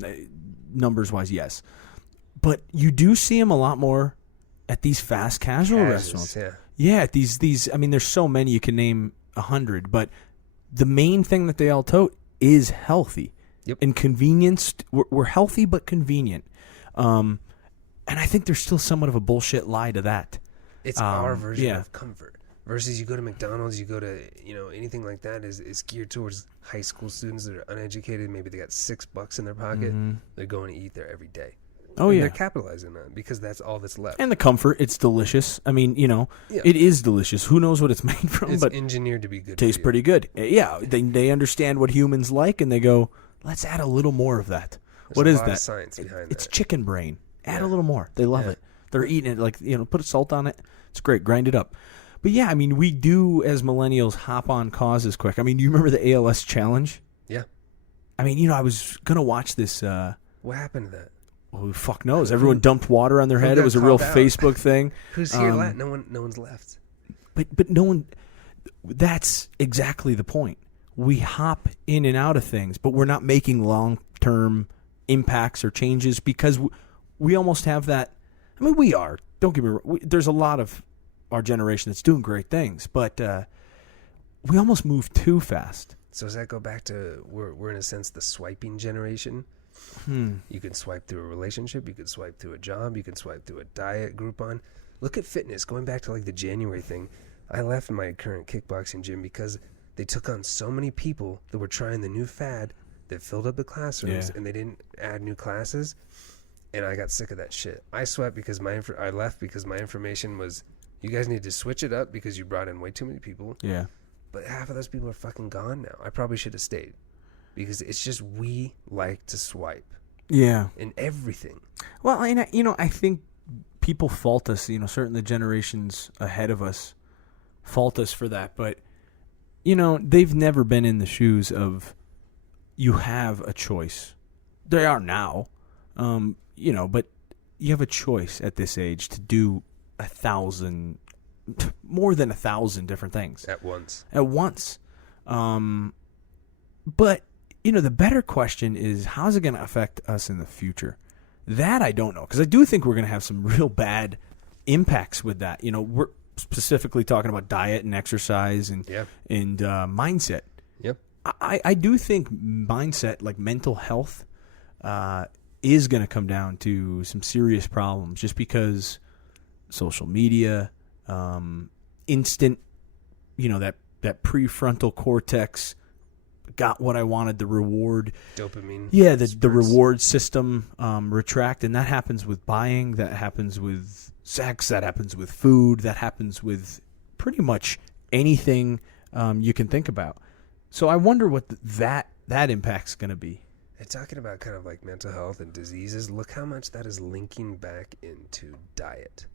Numbers wise, yes, but you do see them a lot more at these fast casual restaurants. Yeah, at these. I mean, there's so many, you can name 100, but the main thing that they all tote is healthy. Yep. And convenience. We're healthy but convenient. And I think there's still somewhat of a bullshit lie to that. It's our version of comfort. Versus you go to McDonald's, you go to anything like that is geared towards high school students that are uneducated. Maybe they got $6 in their pocket. Mm-hmm. They're going to eat there every day. Oh, yeah. They're capitalizing on it because that's all that's left. And the comfort, it's delicious. I mean, It is delicious. Who knows what it's made from? It's but engineered to be good. Tastes pretty good. Yeah, they understand what humans like, and they go, let's add a little more of that. What is that? Science behind it's chicken brain. Add a little more. They love it. They're eating it like, put salt on it. It's great. Grind it up. But yeah, I mean, we do as millennials hop on causes quick. I mean, you remember the ALS challenge? Yeah. I mean, I was going to watch this. What happened to that? Well, who fuck knows? Everyone dumped water on their head. It was a real Facebook thing. Who's here left? No one's left. But no one. That's exactly the point. We hop in and out of things, but we're not making long-term impacts or changes because we almost have that. I mean, we are. Don't get me wrong. There's a lot of our generation that's doing great things, but we almost move too fast. So does that go back to we're in a sense the swiping generation? You can swipe through a relationship, you can swipe through a job, you can swipe through a diet, Groupon. Look at fitness, going back to like the January thing. I left my current kickboxing gym because they took on so many people that were trying the new fad that filled up the classrooms, and they didn't add new classes, and I got sick of that shit. I swept because I left because my information was, you guys need to switch it up because you brought in way too many people. Yeah. But half of those people are fucking gone now. I probably should have stayed. Because it's just we like to swipe. Yeah. In everything. Well, and I think people fault us, certain the generations ahead of us fault us for that. But, they've never been in the shoes of you have a choice. They are now. But you have a choice at this age to do more than 1,000 different things. At once. But, the better question is, how's it going to affect us in the future? That I don't know, because I do think we're going to have some real bad impacts with that. We're specifically talking about diet and exercise and mindset. Yep. I do think mindset, like mental health, is going to come down to some serious problems just because social media, instant, that prefrontal cortex got what I wanted, the reward. Dopamine. Yeah, the reward system retract, and that happens with buying, that happens with sex, that happens with food, that happens with pretty much anything you can think about. So I wonder what that impact's going to be. And talking about kind of like mental health and diseases, look how much that is linking back into diet.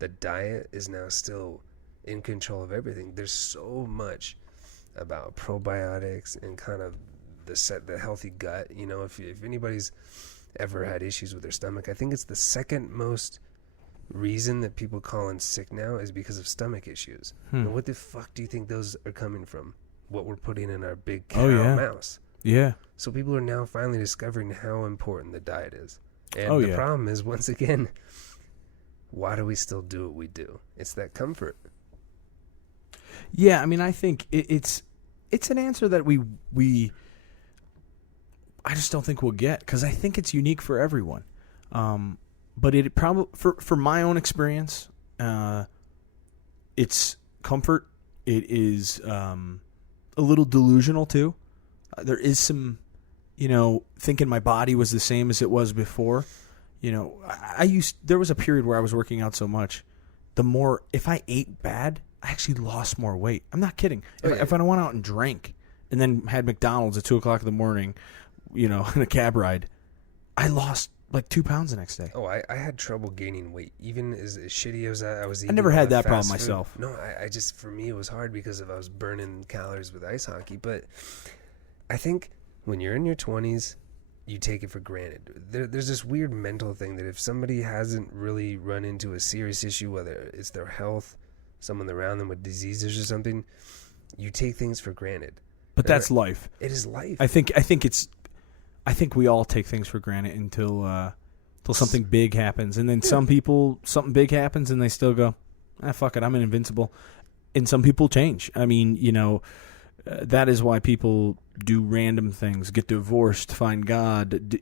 The diet is now still in control of everything. There's so much about probiotics and kind of the healthy gut. You know, if anybody's ever had issues with their stomach, I think it's the second most reason that people call in sick now is because of stomach issues. And what the fuck do you think those are coming from? What we're putting in our big cow mouse. Yeah. So people are now finally discovering how important the diet is. And the problem is, once again, why do we still do what we do? It's that comfort. Yeah, I mean, I think it's an answer that we I just don't think we'll get, because I think it's unique for everyone. But it probably for my own experience, it's comfort. It is a little delusional too. There is some, thinking my body was the same as it was before. There was a period where I was working out so much. If I ate bad, I actually lost more weight. I'm not kidding. If I went out and drank and then had McDonald's at 2:00 in the morning, in a cab ride, I lost like 2 pounds the next day. Oh, I had trouble gaining weight. Even as shitty as I was eating. I never had that problem food. myself. No, I just, for me, it was hard because I was burning calories with ice hockey. But I think when you're in your 20s, you take it for granted. There's this weird mental thing that if somebody hasn't really run into a serious issue, whether it's their health, someone around them with diseases or something, you take things for granted. But that's life. It is life. I think we all take things for granted until something big happens, and then some people, something big happens, and they still go, fuck it, I'm invincible. And some people change. I mean, that is why people do random things, get divorced, find God,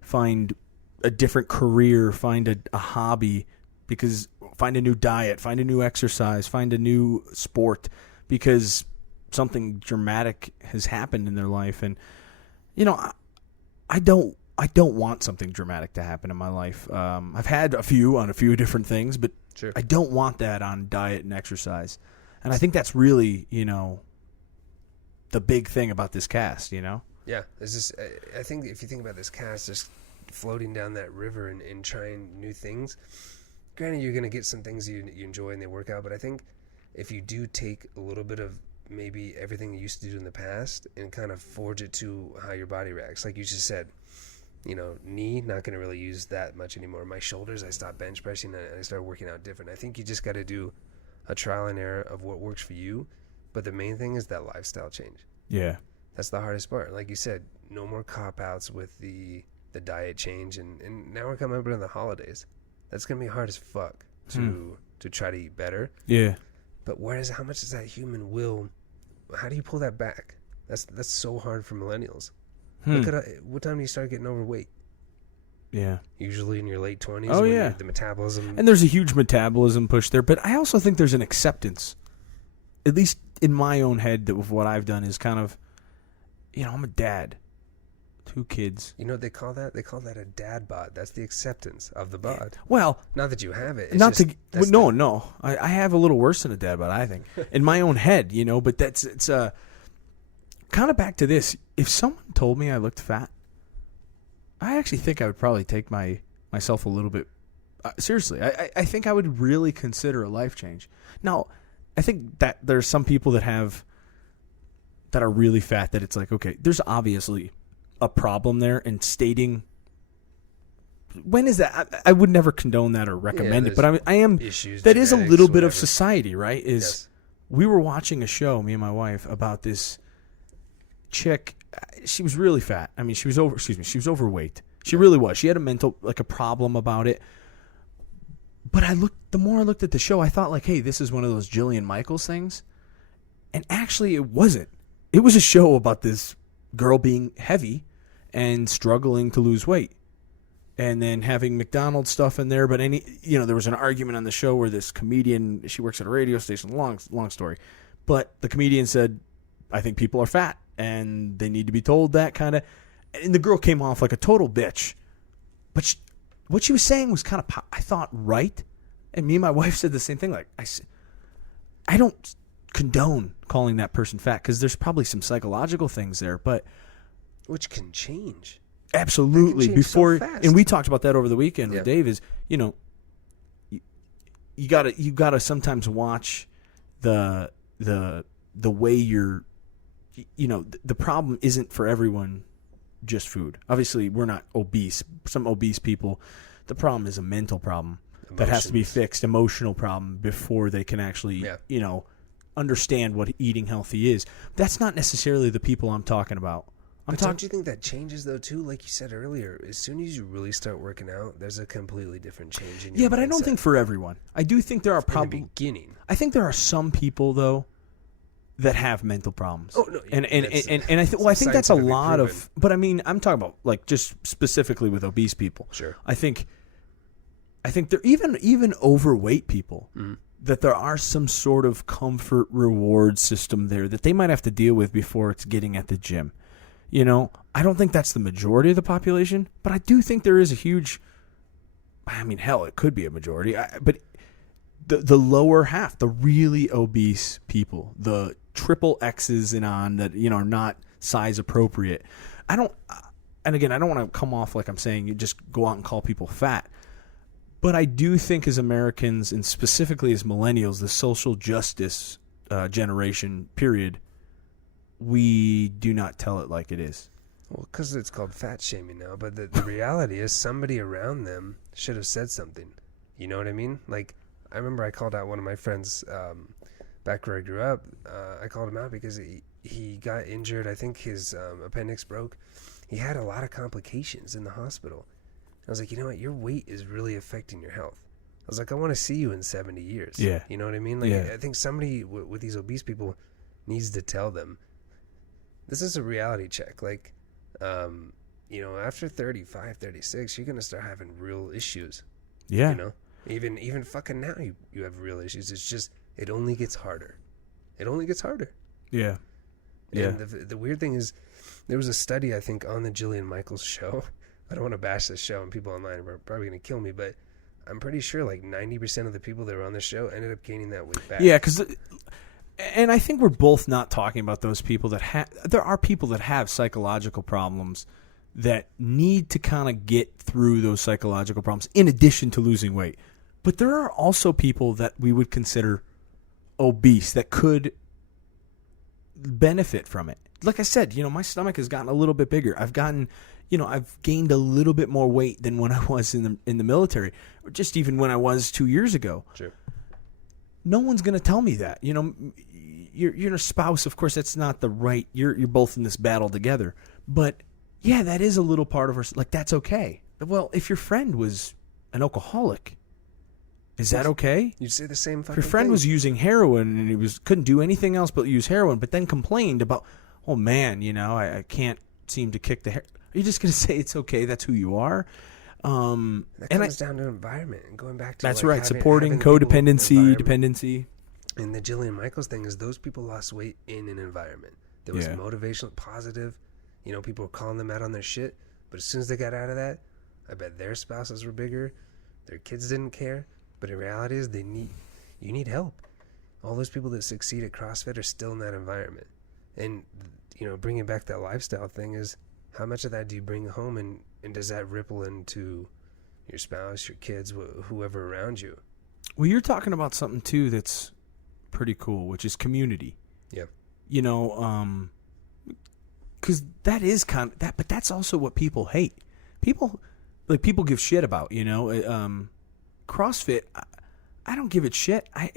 find a different career, find a hobby, because find a new diet, find a new exercise, find a new sport, because something dramatic has happened in their life. And I don't want something dramatic to happen in my life. I've had a few different things, but sure. I don't want that on diet and exercise. And I think that's really, the big thing about this cast, Yeah, it's just, I think if you think about this cast just floating down that river and trying new things, granted you're going to get some things you enjoy and they work out, but I think if you do take a little bit of maybe everything you used to do in the past and kind of forge it to how your body reacts, like you just said, knee, not going to really use that much anymore. My shoulders, I stopped bench pressing and I started working out different. I think you just got to do a trial and error of what works for you. But the main thing is that lifestyle change. Yeah. That's the hardest part. Like you said, no more cop-outs with the diet change. And now we're coming up in the holidays. That's going to be hard as fuck to try to eat better. Yeah. But how much is that human will? How do you pull that back? That's so hard for millennials. Look at what time do you start getting overweight? Yeah. Usually in your late 20s. Oh, yeah. The metabolism. And there's a huge metabolism push there. But I also think there's an acceptance, at least in my own head, that with what I've done is kind of, I'm a dad. 2 kids. You know what they call that? They call that a dad bod. That's the acceptance of the bod. Well, not that you have it. No. I have a little worse than a dad bod, I think, in my own head. But it's kind of back to this. If someone told me I looked fat, I actually think I would probably take myself a little bit seriously. I think I would really consider a life change. Now, I think that there's some people that are really fat that it's like, okay, there's obviously a problem there, and stating when is that? I would never condone that or recommend it, but I am. Issues, that is a little bit whatever. of society, right? We were watching a show, me and my wife, about this chick. She was really fat. I mean, she was overweight. She really was. She had a problem about it. But the more I looked at the show, I thought like, hey, this is one of those Jillian Michaels things. And actually it wasn't. It was a show about this girl being heavy and struggling to lose weight. And then having McDonald's stuff in there. But there was an argument on the show where this comedian, she works at a radio station, long story. But the comedian said, I think people are fat, and they need to be told that kind of. And the girl came off like a total bitch, but what she was saying was kind of, I thought, right. And me and my wife said the same thing. Like, I don't condone calling that person fat because there's probably some psychological things there, but which can change. Absolutely. Change Before, so fast. And we talked about that over the weekend with Dave. Is you gotta sometimes watch the way you're. The problem isn't for everyone just food. Obviously, we're not obese. Some obese people, the problem is a mental problem that has to be fixed, emotional problem before they can actually, understand what eating healthy is. That's not necessarily the people I'm talking about. Don't you think that changes though too? Like you said earlier, as soon as you really start working out, there's a completely different change in your but I don't think for everyone. I do think there are probably in the beginning. I think there are some people though that have mental problems. Oh no, and I think that's a lot of. But I mean, I'm talking about like just specifically with obese people. Sure. I think there even overweight people. Mm-hmm. That there are some sort of comfort reward system there that they might have to deal with before it's getting at the gym. I don't think that's the majority of the population, but I do think there is a huge. I mean, hell, it could be a majority, but the lower half, the really obese people, the triple X's and on that are not size appropriate. And again, I don't want to come off like I'm saying you just go out and call people fat. But I do think as Americans, and specifically as millennials, the social justice generation period, we do not tell it like it is. Well, because it's called fat shaming now. But the reality is somebody around them should have said something. You know what I mean? Like, I remember I called out one of my friends back where I grew up. I called him out because he got injured. I think his appendix broke. He had a lot of complications in the hospital. I was like, you know what? Your weight is really affecting your health. I was like, I want to see you in 70 years. Yeah. You know what I mean? Like, I think somebody with these obese people needs to tell them, this is a reality check. Like, after 35, 36, you're going to start having real issues. Yeah. Even fucking now you have real issues. It's just, it only gets harder. It only gets harder. Yeah. Yeah. And the weird thing is, there was a study, I think, on the Jillian Michaels show. I don't want to bash this show, and people online are probably going to kill me, but I'm pretty sure like 90% of the people that were on the show ended up gaining that weight back. Yeah, and I think we're both not talking about those people that there are people that have psychological problems that need to kind of get through those psychological problems in addition to losing weight. But there are also people that we would consider obese that could benefit from it. Like I said, my stomach has gotten a little bit bigger. I've gained a little bit more weight than when I was in the military, or just even when I was 2 years ago. Sure. No one's going to tell me that. You're a spouse. Of course, that's not the right. You're both in this battle together. But yeah, that is a little part of our. Like, that's okay. Well, if your friend was an alcoholic, is that okay? You'd say the same fucking If your friend thing. was using heroin and he couldn't do anything else but use heroin, but then complained about, oh man, I can't seem to kick the hair. Are you just going to say it's okay? That's who you are. That comes down to environment and going back to that's like right. Supporting having codependency, dependency. And the Jillian Michaels thing is those people lost weight in an environment that was motivational, positive. People were calling them out on their shit. But as soon as they got out of that, I bet their spouses were bigger, their kids didn't care. But in reality is you need help. All those people that succeed at CrossFit are still in that environment. And bringing back that lifestyle thing is, how much of that do you bring home, and does that ripple into your spouse, your kids, whoever around you? Well, you're talking about something too that's pretty cool, which is community. Yeah. Because that is kind of that, but that's also what people hate. People give shit about. CrossFit. I don't give it shit. I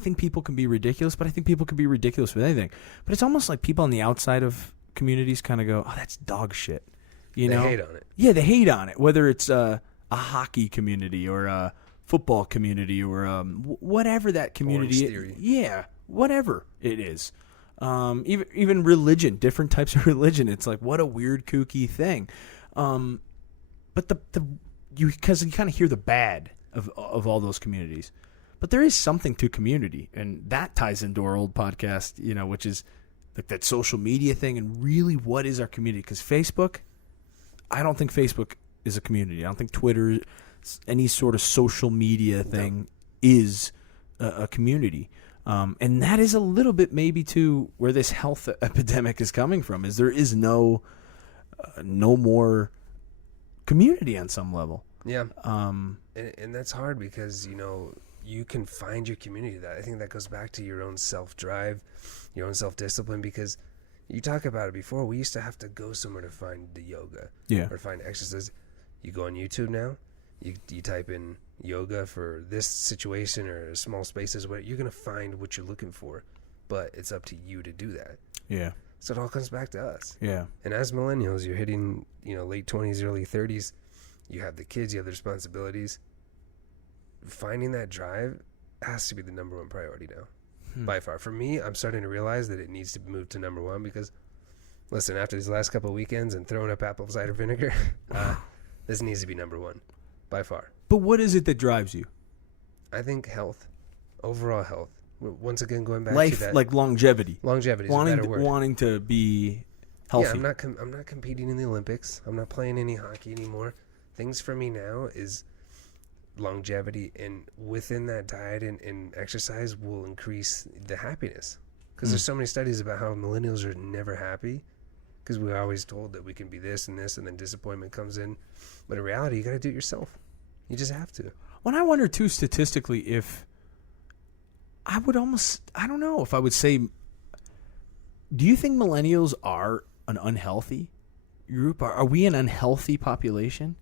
think people can be ridiculous, but I think people can be ridiculous with anything. But it's almost like people on the outside of communities kind of go, oh, that's dog shit. They hate on it. Yeah, they hate on it. Whether it's a hockey community or a football community or whatever that community is. Yeah, whatever it is. Even religion, different types of religion. It's like, what a weird, kooky thing. But because you kind of hear the bad of all those communities. But there is something to community, and that ties into our old podcast, which is like that social media thing, and really what is our community? Because Facebook, I don't think Facebook is a community. I don't think Twitter, any sort of social media thing is a community. And that is a little bit maybe to where this health epidemic is coming from, is there is no more community on some level. Yeah. And that's hard because, you can find your community. I think that goes back to your own self-drive, your own self-discipline, because you talk about it before. We used to have to go somewhere to find the yoga or find exercise. You go on YouTube now, you type in yoga for this situation or small spaces, where you're going to find what you're looking for, but it's up to you to do that. Yeah. So it all comes back to us. Yeah. And as millennials, you're hitting, late 20s, early 30s. You have the kids, you have the responsibilities. Finding that drive has to be the number one priority now, by far. For me, I'm starting to realize that it needs to move to number one because, listen, after these last couple of weekends and throwing up apple cider vinegar, this needs to be number one, by far. But what is it that drives you? I think health, overall health. Once again, going back life, to that, like longevity. Longevity is a better word. Wanting to be healthy. Yeah, I'm not competing in the Olympics. I'm not playing any hockey anymore. Things for me now is longevity, and within that diet and exercise will increase the happiness, because there's so many studies about how millennials are never happy because we're always told that we can be this and this, and then disappointment comes in. But in reality, you got to do it yourself. You just have to. Well, I wonder too, statistically, if I don't know if I would say, do you think millennials are an unhealthy group? Are we an unhealthy population?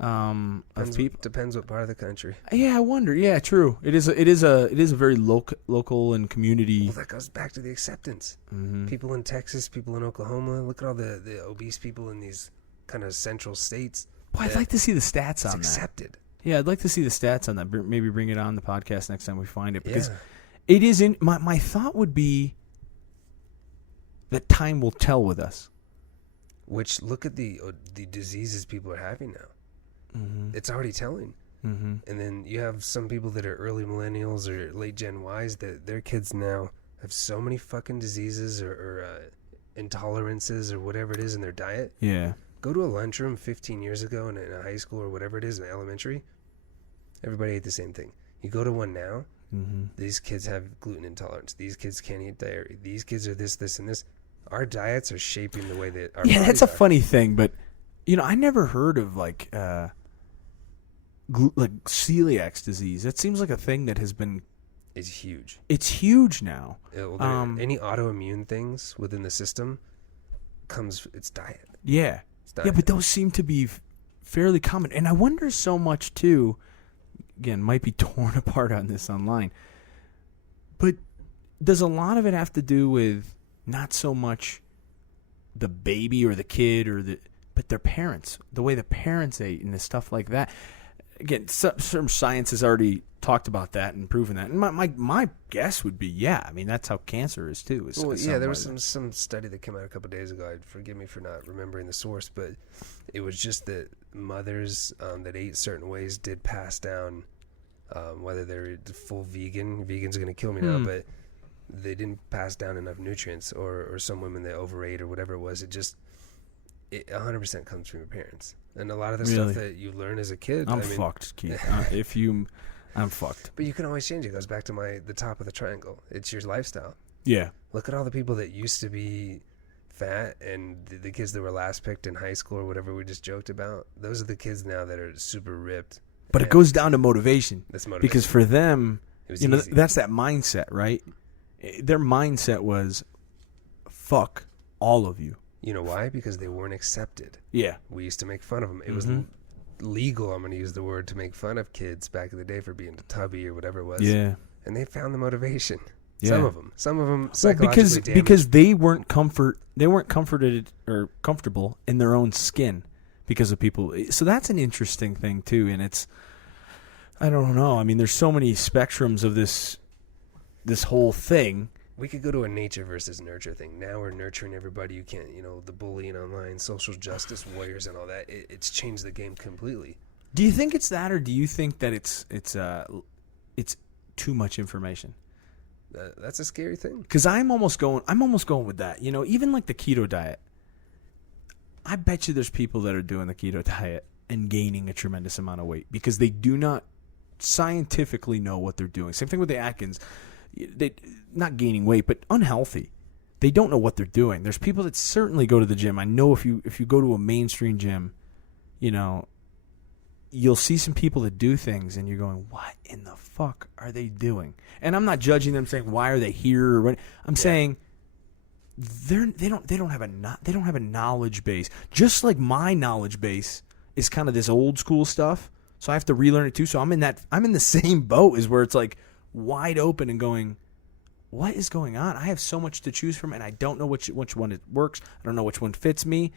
Of people. Depends what part of the country. Yeah, I wonder. Yeah, true. It is a very local and community. Well, that goes back to the acceptance. Mm-hmm. People in Texas, people in Oklahoma. Look at all the obese people in these kind of central states. Boy, I'd like to see the stats on that. It's accepted. Yeah, I'd like to see the stats on that. Maybe bring it on the podcast next time we find it, because it is in my thought would be that time will tell with us. Which, look at the diseases people are having now. Mm-hmm. It's already telling. Mm-hmm. And then you have some people that are early millennials or late Gen Ys that their kids now have so many fucking diseases or intolerances or whatever it is in their diet. Yeah. Go to a lunchroom 15 years ago in a high school or whatever it is in elementary. Everybody ate the same thing. You go to one now, these kids have gluten intolerance. These kids can't eat dairy. These kids are this, and this. Our diets are shaping the way that our bodies that's a are. funny thing, but I never heard of like celiac disease. That seems like a thing that has been. It's huge. It's huge now. Any autoimmune things within the system it's diet. Yeah. It's diet. Yeah, but those seem to be fairly common. And I wonder so much too, again, might be torn apart on this online, but does a lot of it have to do with not so much the baby or the kid but their parents, the way the parents ate and the stuff like that? Again, some science has already talked about that and proven that. And my guess would be, that's how cancer is too. There was some study that came out a couple of days ago. Forgive me for not remembering the source, but it was just that mothers that ate certain ways did pass down, whether they're full vegan. Vegan's going to kill me now, but they didn't pass down enough nutrients, or some women that overate or whatever it was. It 100% comes from your parents. And a lot of the stuff that you learn as a kid. I'm fucked, Keith. I'm fucked. But you can always change it. It goes back to the top of the triangle. It's your lifestyle. Yeah. Look at all the people that used to be fat, and the kids that were last picked in high school or whatever we just joked about. Those are the kids now that are super ripped. But it goes down to motivation. That's motivation. Because for them, easy. That's that mindset, right? Their mindset was, fuck all of you. You know why? Because they weren't accepted. Yeah. We used to make fun of them. It was legal, I'm going to use the word, to make fun of kids back in the day for being tubby or whatever it was. Yeah. And they found the motivation. Yeah. Some of them psychologically damaged. Because they weren't comforted or comfortable in their own skin because of people. So that's an interesting thing too, and it's, I don't know. I mean, there's so many spectrums of this whole thing. We could go to a nature versus nurture thing. Now we're nurturing everybody. You can't, the bullying online, social justice warriors and all that. It's changed the game completely. Do you think it's that, or do you think that it's too much information? That's a scary thing. Because I'm almost going with that. You know, even like the keto diet. I bet you there's people that are doing the keto diet and gaining a tremendous amount of weight because they do not scientifically know what they're doing. Same thing with the Atkins. They not gaining weight, but unhealthy. They don't know what they're doing. There's people that certainly go to the gym. I know if you go to a mainstream gym, you know, you'll see some people that do things and you're going, what in the fuck are they doing? And I'm not judging them saying why are they here or what. I'm saying they don't have a knowledge base. Just like my knowledge base is kind of this old school stuff. So I have to relearn it too. So I'm in the same boat as where it's like wide open and going, what is going on? I have so much to choose from and I don't know which one it works. I don't know which one fits me.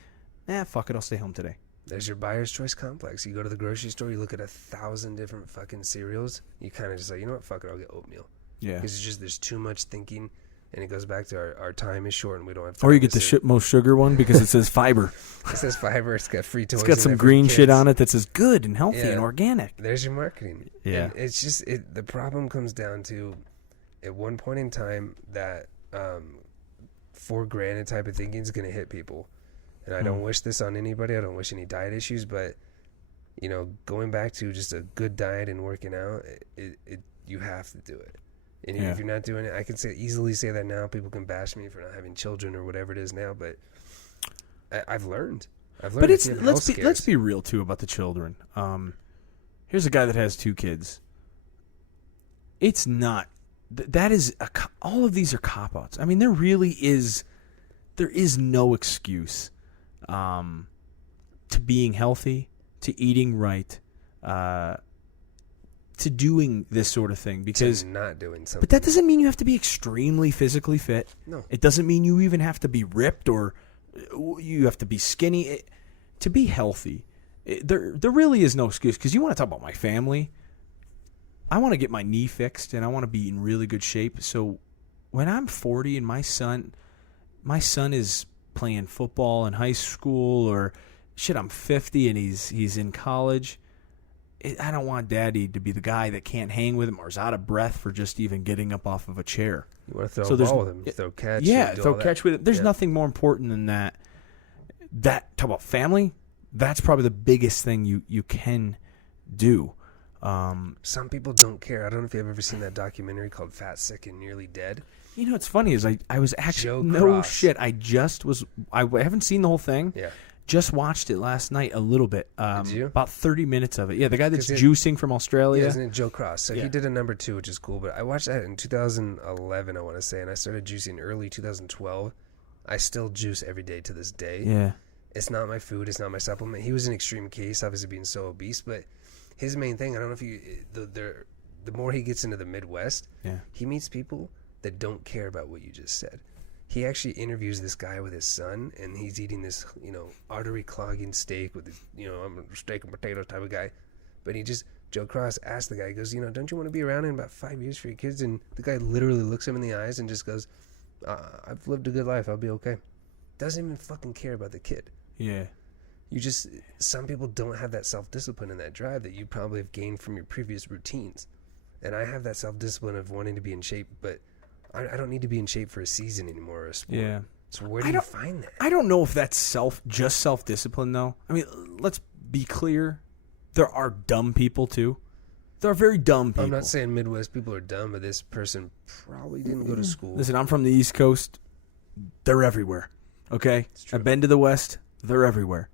Fuck it, I'll stay home today. There's your buyer's choice complex. You go to the grocery store, you look at 1,000 different fucking cereals. You kind of just like, you know what, fuck it, I'll get oatmeal. Yeah. Because it's just, there's too much thinking, and it goes back to our time is short and we don't have time. Or you get the most sugar one because it says fiber. It says fiber, it's got free toys. It's got some green shit on it that says good and healthy and organic. There's your marketing. Yeah. And it's just, the problem comes down to, at one point in time, that for granted type of thinking is going to hit people. And I don't wish this on anybody. I don't wish any diet issues, but you know, going back to just a good diet and working out, you have to do it. And if you're not doing it, I can easily say that now. People can bash me for not having children or whatever it is now, but I've learned. But it's let's be real too about the children. Here's a guy that has 2 kids. It's not that is all of these are cop-outs. I mean, there is no excuse to being healthy, to eating right, to doing this sort of thing because to not doing something. But that doesn't mean you have to be extremely physically fit. No, it doesn't mean you even have to be ripped or you have to be skinny to be healthy. There really is no excuse because you want to talk about my family. I want to get my knee fixed and I want to be in really good shape. So when I'm 40 and my son is playing football in high school or shit, I'm 50 and he's in college. I don't want daddy to be the guy that can't hang with him or is out of breath for just even getting up off of a chair. You want to throw a ball with him, throw catch. Yeah, throw catch with him. There's nothing more important than that. Talk about family, that's probably the biggest thing you can do. Some people don't care. I don't know if you've ever seen that documentary called Fat, Sick, and Nearly Dead. You know what's funny is I was actually I haven't seen the whole thing. Yeah. Just watched it last night a little bit. Did you? About 30 minutes of it. Yeah, the guy that's juicing from Australia. Yeah, isn't it Joe Cross? So he did a number 2, which is cool. But I watched that in 2011, I want to say, and I started juicing early 2012. I still juice every day to this day. Yeah. It's not my food. It's not my supplement. He was an extreme case, obviously being so obese. But his main thing, I don't know if the more he gets into the Midwest, he meets people that don't care about what you just said. He actually interviews this guy with his son, and he's eating this, artery clogging steak with this, I'm a steak and potato type of guy. But Joe Cross asked the guy, he goes, don't you want to be around in about 5 years for your kids? And the guy literally looks him in the eyes and just goes, I've lived a good life. I'll be okay. Doesn't even fucking care about the kid. Yeah. Some people don't have that self-discipline and that drive that you probably have gained from your previous routines. And I have that self-discipline of wanting to be in shape, but I don't need to be in shape for a season anymore or a sport. Yeah. So where do you find that? I don't know if that's just self-discipline, though. I mean, let's be clear. There are dumb people, too. There are very dumb people. I'm not saying Midwest people are dumb, but this person probably didn't go to school. Listen, I'm from the East Coast. They're everywhere. Okay? I've been to the West. They're everywhere.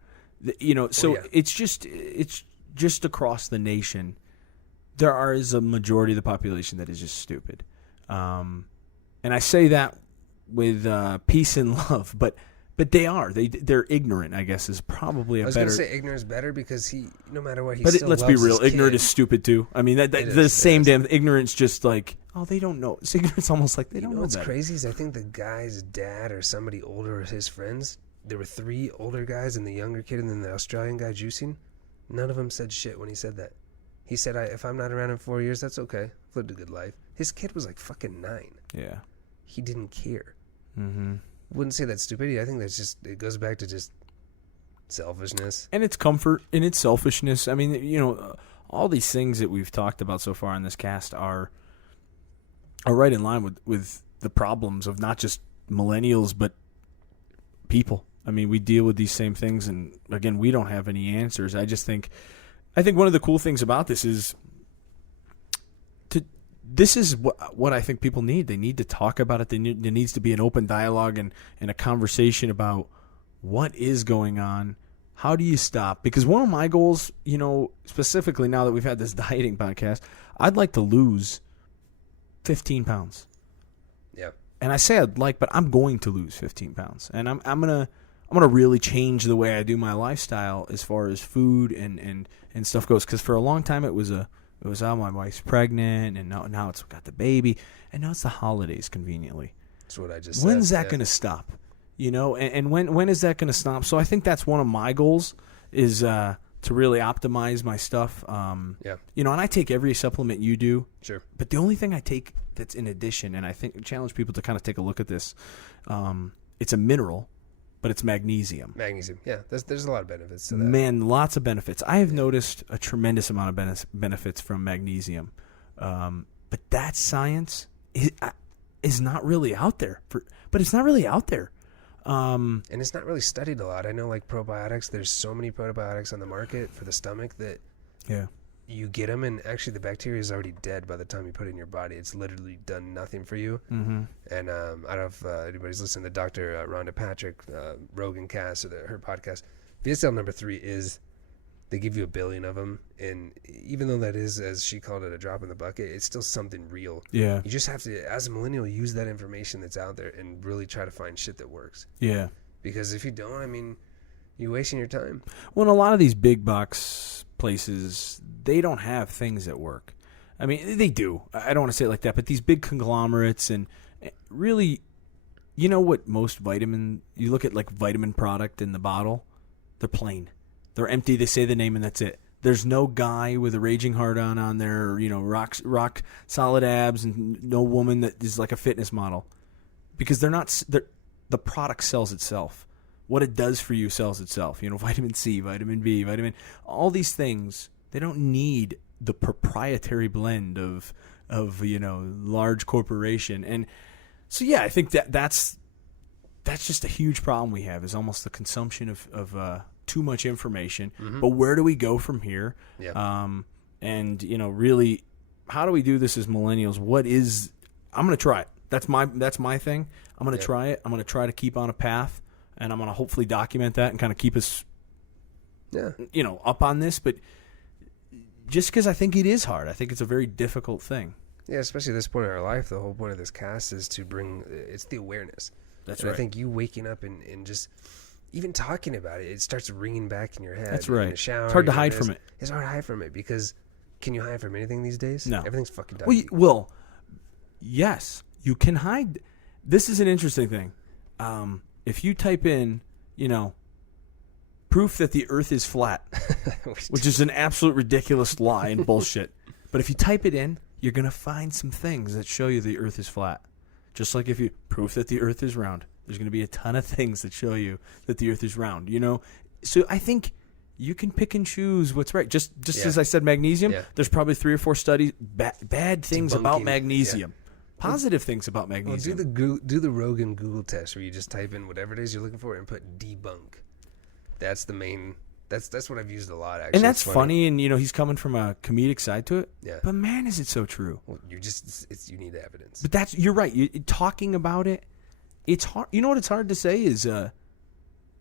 It's just across the nation. There is a majority of the population that is just stupid. And I say that with peace and love, but they are. They're ignorant, I guess, is probably a better... I was going to say ignorant is better because no matter what, but let's be real, ignorant is stupid too. I mean, damn ignorance just like, oh, they don't know. It's ignorance almost like they don't know what's that. Crazy is I think the guy's dad or somebody older or his friends, there were 3 older guys and the younger kid and then the Australian guy juicing. None of them said shit when he said that. He said, if I'm not around in 4 years, that's okay. I've lived a good life. His kid was like fucking 9. Yeah. He didn't care. Mm-hmm. Wouldn't say that's stupidity. I think that's it goes back to just selfishness. And it's comfort and it's selfishness. I mean, all these things that we've talked about so far in this cast are are right in line with the problems of not just millennials, but people. I mean, we deal with these same things, and again, we don't have any answers. I think one of the cool things about this is this is what I think people need. They need to talk about it. There needs to be an open dialogue and a conversation about what is going on. How do you stop? Because one of my goals, specifically now that we've had this dieting podcast, I'd like to lose 15 pounds. Yeah. And I say I'd like, but I'm going to lose 15 pounds. And I'm gonna really change the way I do my lifestyle as far as food and stuff goes. Because for a long time it was my wife's pregnant, and now it's got the baby, and now it's the holidays conveniently. That's what I just said. When's that gonna stop? And when is that gonna stop? So I think that's one of my goals is to really optimize my stuff. And I take every supplement you do. Sure. But the only thing I take that's in addition, and I think challenge people to kind of take a look at this, it's a mineral, but it's magnesium. Magnesium, yeah. There's a lot of benefits to that. Man, lots of benefits. I have noticed a tremendous amount of benefits from magnesium. But that science is not really out there. But it's not really out there. And it's not really studied a lot. I know, like probiotics, there's so many probiotics on the market for the stomach that you get them, and actually the bacteria is already dead by the time you put it in your body. It's literally done nothing for you. Mm-hmm. And I don't know if anybody's listening to Dr. Rhonda Patrick, Rogan Cast, or her podcast. VSL number 3 is they give you 1 billion of them, and even though that is, as she called it, a drop in the bucket, it's still something real. Yeah. You just have to, as a millennial, use that information that's out there and really try to find shit that works. Yeah. Because if you don't, I mean, you're wasting your time. Well, in a lot of these big box places, they don't have things that work. I mean, they do. I don't want to say it like that, but these big conglomerates and really, what most you look at like vitamin product in the bottle, they're plain. They're empty. They say the name and that's it. There's no guy with a raging heart on there, rock solid abs, and no woman that is like a fitness model, because the product sells itself. What it does for you sells itself. Vitamin C, vitamin B, all these things. They don't need the proprietary blend of large corporation. And so I think that's just a huge problem we have, is almost the consumption of too much information. Mm-hmm. But where do we go from here? Yeah. And really, how do we do this as millennials? I'm going to try it. That's my thing. I'm going to try it. I'm going to try to keep on a path, and I'm going to hopefully document that and kind of keep us up on this. But just because I think it is hard, I think it's a very difficult thing. Yeah, especially at this point in our life, the whole point of this cast is to bring, it's the awareness. That's right. I think you waking up and just even talking about it, it starts ringing back in your head. That's right. In the shower, it's hard to hide from it. It's hard to hide from it, because can you hide from anything these days? No. Everything's fucking done. Well, yes, you can hide. This is an interesting thing. If you type in, proof that the earth is flat, which is an absolute ridiculous lie and bullshit. But if you type it in, you're going to find some things that show you the earth is flat. Just like if you proof that the earth is round, there's going to be a ton of things that show you that the earth is round, So I think you can pick and choose what's right. Just as I said, magnesium, there's probably 3 or 4 studies, bad things about magnesium. Positive things about magnesium. Well, do the Rogan Google test where you just type in whatever it is you're looking for and put debunk. That's the main. That's what I've used a lot, actually. And that's funny, and he's coming from a comedic side to it. Yeah. But man, is it so true? Well, you need the evidence. But you're right. Talking about it, it's hard. You know what it's hard to say is,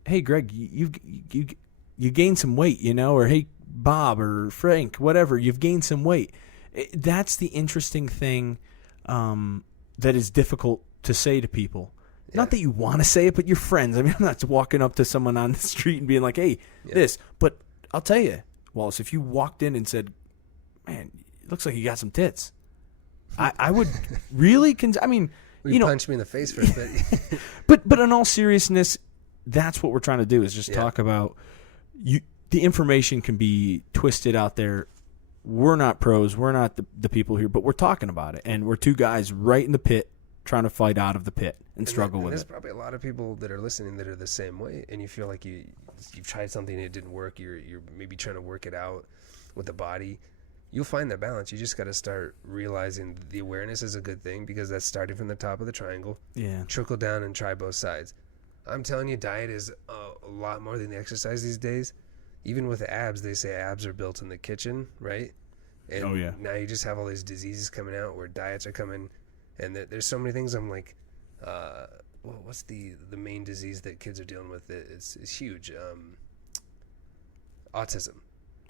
hey Greg, you gained some weight, or hey Bob or Frank, whatever, you've gained some weight. That's the interesting thing. That is difficult to say to people. Yeah. Not that you want to say it, but your friends. I mean, I'm not walking up to someone on the street and being like, hey, this. But I'll tell you, Wallace, if you walked in and said, man, it looks like you got some tits, I would really punch me in the face for a bit. but in all seriousness, that's what we're trying to do, is just talk about the information can be twisted out there. We're not pros. We're not the people here, but we're talking about it. And we're 2 guys right in the pit trying to fight out of the pit and struggle with it. There's probably a lot of people that are listening that are the same way, and you feel like you've tried something and it didn't work. You're maybe trying to work it out with the body. you'll find that balance. You just got to start realizing the awareness is a good thing, because that's starting from the top of the triangle. Yeah. Trickle down and try both sides. I'm telling you, diet is a lot more than the exercise these days. Even with abs, they say abs are built in the kitchen, right? And Oh, yeah. now you just have all these diseases coming out where diets are coming, and there's so many things. I'm like, what's the main disease that kids are dealing with? It's huge. Autism.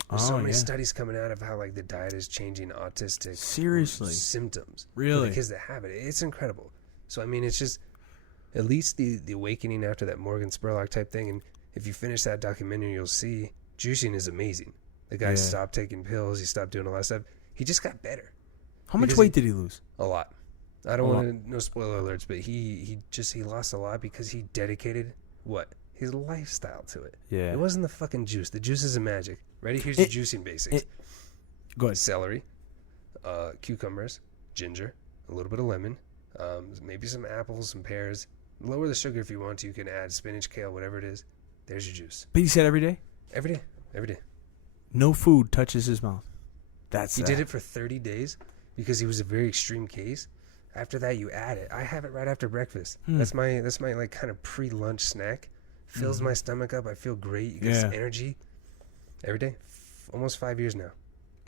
There's so many studies coming out of how like the diet is changing autistic symptoms for the kids that have it. It's incredible. So I mean, it's just at least the awakening after that Morgan Spurlock type thing. And if you finish that documentary, you'll see juicing is amazing. The guy stopped taking pills. He stopped doing all that stuff. He just got better. How much weight did he lose? A lot. I don't want to, no spoiler alerts, but he lost a lot because he dedicated his lifestyle to it. Yeah. It wasn't the fucking juice. The juice isn't magic. Ready? Here's the juicing basics. Go ahead. Celery, cucumbers, ginger, a little bit of lemon, maybe some apples, some pears. Lower the sugar if you want to. You can add spinach, kale, whatever it is. There's your juice. But you said every day? Every day. Every day. No food touches his mouth. He did it for 30 days because he was a very extreme case. After that, you add it. I have it right after breakfast. That's my like kind of pre-lunch snack. Fills my stomach up. I feel great. You get some energy every day. Almost 5 years now.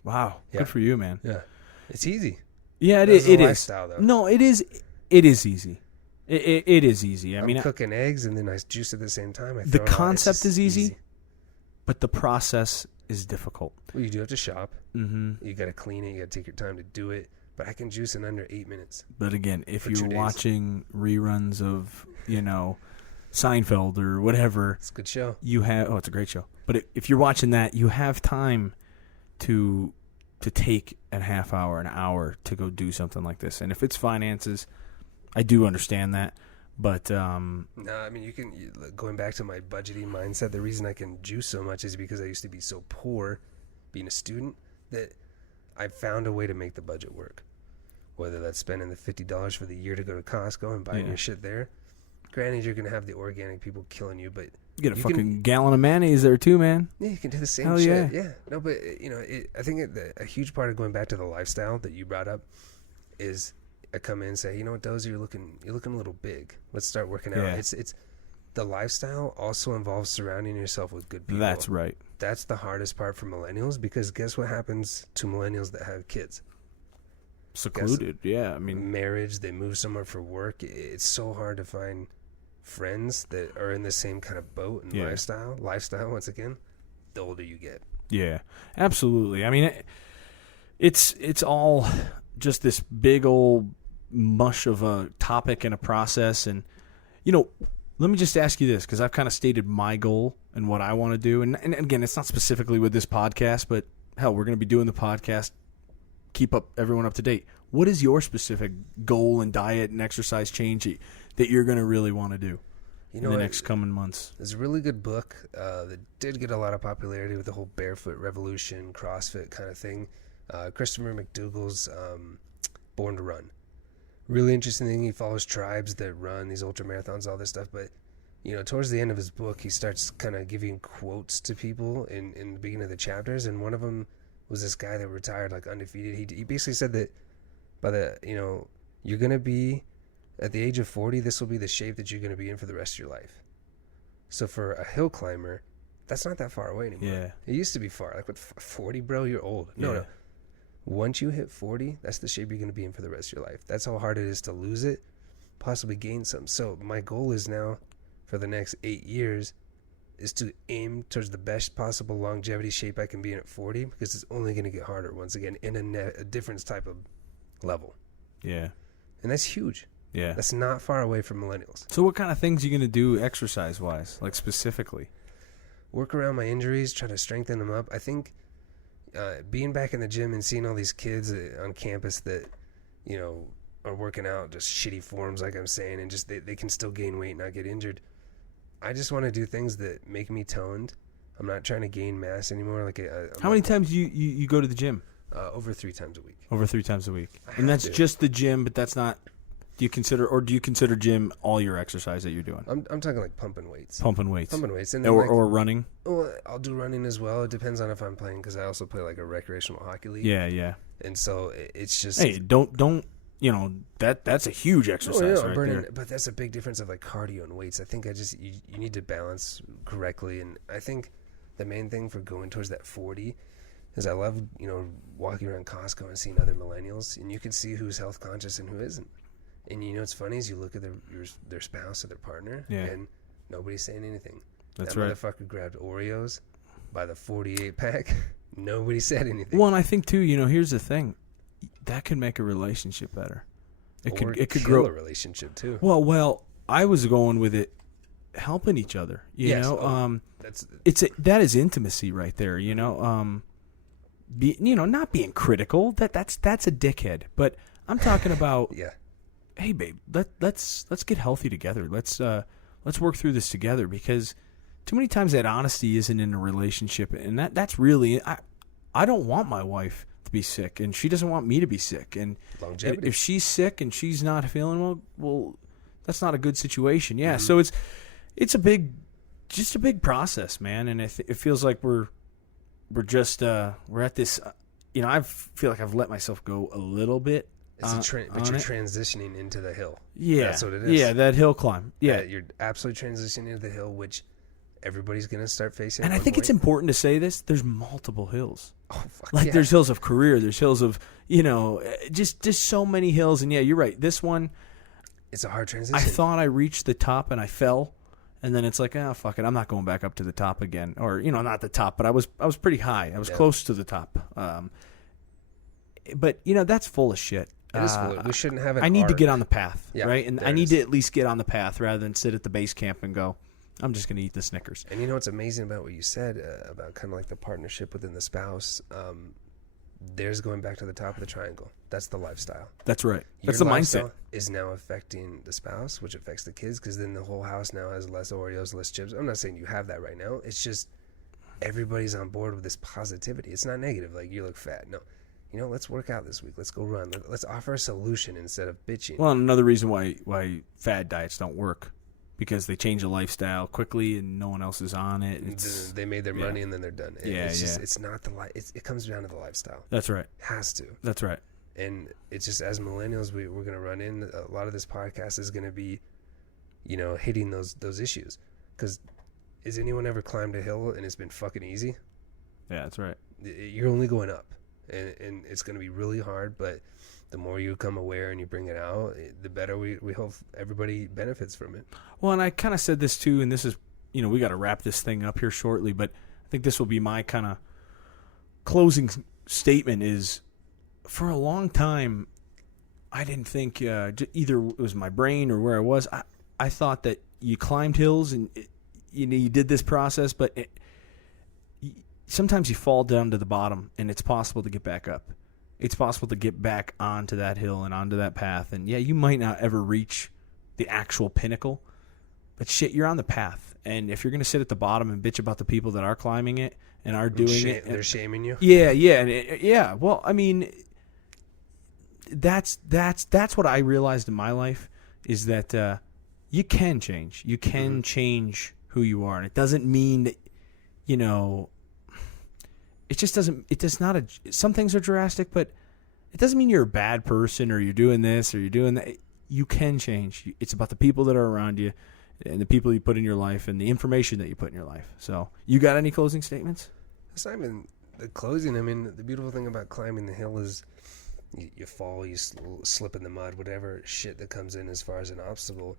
Wow. Yeah. Good for you, man. Yeah. It's easy. Yeah, it is. Lifestyle, though. No, it is. It is easy. It is easy. I'm cooking eggs and then I juice at the same time. The concept is easy, but the process is difficult. Well, you do have to shop. Mm-hmm. You got to clean it. You got to take your time to do it. But I can juice in under 8 minutes. But again, if you're watching reruns of, Seinfeld or whatever, it's a good show. It's a great show. But if you're watching that, you have time to take a half hour, an hour to go do something like this. And if it's finances, I do understand that. But no, I mean, going back to my budgeting mindset, the reason I can juice so much is because I used to be so poor being a student that I found a way to make the budget work. Whether that's spending the $50 for the year to go to Costco and buying your shit there. Granted, you're going to have the organic people killing you, but you get a fucking gallon of mayonnaise there too, man. Yeah, you can do the same shit. Yeah. No, but, I think a huge part of going back to the lifestyle that you brought up is I come in and say, you know what, Dozer, you're looking a little big. Let's start working out. Yeah. It's the lifestyle also involves surrounding yourself with good people. That's right. That's the hardest part for millennials, because guess what happens to millennials that have kids? Secluded, I mean, marriage, they move somewhere for work. It's so hard to find friends that are in the same kind of boat and lifestyle, once again, the older you get. Yeah, absolutely. I mean, it's all just this big old mush of a topic and a process. And, let me just ask you this, because I've kind of stated my goal and what I want to do. And again, it's not specifically with this podcast, but hell, we're going to be doing the podcast, keep everyone up to date. What is your specific goal and diet and exercise change that you're going to really want to do in the next coming months? There's a really good book that did get a lot of popularity with the whole barefoot revolution, CrossFit kind of thing. Christopher McDougall's Born to Run. Really interesting thing. He follows tribes that run these ultra marathons, all this stuff. But, towards the end of his book, he starts kind of giving quotes to people in the beginning of the chapters. And one of them was this guy that retired like undefeated. He basically said that by the, you're going to be, at the age of 40, this will be the shape that you're going to be in for the rest of your life. So for a hill climber, that's not that far away anymore. Yeah. It used to be far. Like, what, 40, bro? You're old. No. Once you hit 40, that's the shape you're going to be in for the rest of your life. That's how hard it is to lose it, possibly gain some. So my goal is now, for the next 8 years, is to aim towards the best possible longevity shape I can be in at 40, because it's only going to get harder once again in a different type of level. Yeah. And that's huge. Yeah. That's not far away from millennials. So what kind of things are you going to do exercise-wise, like specifically? Work around my injuries, try to strengthen them up. I think being back in the gym and seeing all these kids on campus that, are working out just shitty forms, like I'm saying, and just they can still gain weight and not get injured. I just want to do things that make me toned. I'm not trying to gain mass anymore. How many times you go to the gym? Over 3 times a week. Over 3 times a week. And that's just the gym, but that's not Do you consider gym all your exercise that you're doing? I'm talking like pumping weights. Pumping weights. And then or running. Oh, I'll do running as well. It depends on if I'm playing, because I also play like a recreational hockey league. Yeah. And so it's just, hey, don't that's a huge exercise right there. But that's a big difference of like cardio and weights. I think you need to balance correctly, and I think the main thing for going towards that 40 is I love walking around Costco and seeing other millennials, and you can see who's health conscious and who isn't. And what's funny is you look at their spouse or their partner, and nobody's saying anything. That's that right. Motherfucker grabbed Oreos by the 48 pack. Nobody said anything. Well, and I think too, here's the thing, that could make a relationship better. It could grow a relationship too. Well, I was going with it, helping each other. That is intimacy right there. Not being critical. That's a dickhead. But I'm talking about. Yeah. Hey, babe, let's get healthy together. Let's work through this together, because too many times that honesty isn't in a relationship, and that's really I don't want my wife to be sick, and she doesn't want me to be sick, and longevity. If she's sick and she's not feeling well, that's not a good situation. Yeah, so it's a big process, man, and it feels like we're at this. I feel like I've let myself go a little bit. But you're transitioning into the hill. Yeah, that's what it is. Yeah, that hill climb. Yeah, you're absolutely transitioning into the hill, which everybody's gonna start facing. And I think it's important to say this: there's multiple hills. Oh, fuck There's hills of career. There's hills of just so many hills. And yeah, you're right. This one, it's a hard transition. I thought I reached the top and I fell, and then it's like, oh fuck it, I'm not going back up to the top again. Or not the top, but I was pretty high. I was close to the top. But that's full of shit. It is full. We shouldn't have an I need arc. to get on the path, right? And I need is. to at least get on the path rather than sit at the base camp and go, I'm just going to eat the Snickers. And what's amazing about what you said about kind of like the partnership within the spouse, there's going back to the top of the triangle. That's the lifestyle. That's right. That's Your the lifestyle mindset. Is now affecting the spouse, which affects the kids, because then the whole house now has less Oreos, less chips. I'm not saying you have that right now. It's just everybody's on board with this positivity. It's not negative. Like, you look fat. No. Let's work out this week. Let's go run. Let's offer a solution instead of bitching. Well, another reason why fad diets don't work, because they change a lifestyle quickly and no one else is on it. They made their money and then they're done. It's not the it comes down to the lifestyle. That's right. It has to. That's right. And it's just, as millennials, we're going to run in. A lot of this podcast is going to be, hitting those issues. Because has anyone ever climbed a hill and it's been fucking easy? Yeah, that's right. You're only going up. And it's going to be really hard, but the more you become aware and you bring it out, the better we hope everybody benefits from it. Well, and I kind of said this too, and this is, we got to wrap this thing up here shortly, but I think this will be my kind of closing statement is, for a long time, I didn't think, either it was my brain or where I was, I thought that you climbed hills and, you did this process, but sometimes you fall down to the bottom, and it's possible to get back up. It's possible to get back onto that hill and onto that path. And yeah, you might not ever reach the actual pinnacle, but shit, you're on the path. And if you're going to sit at the bottom and bitch about the people that are climbing it and are doing it, they're shaming you. Yeah. Well, I mean, that's what I realized in my life, is that you can change. You can change who you are, and it doesn't mean that it just doesn't. It does not. Some things are drastic, but it doesn't mean you're a bad person or you're doing this or you're doing that. You can change. It's about the people that are around you and the people you put in your life and the information that you put in your life. So, you got any closing statements? It's not even the closing. I mean, the beautiful thing about climbing the hill is you fall, you slip in the mud, whatever shit that comes in as far as an obstacle.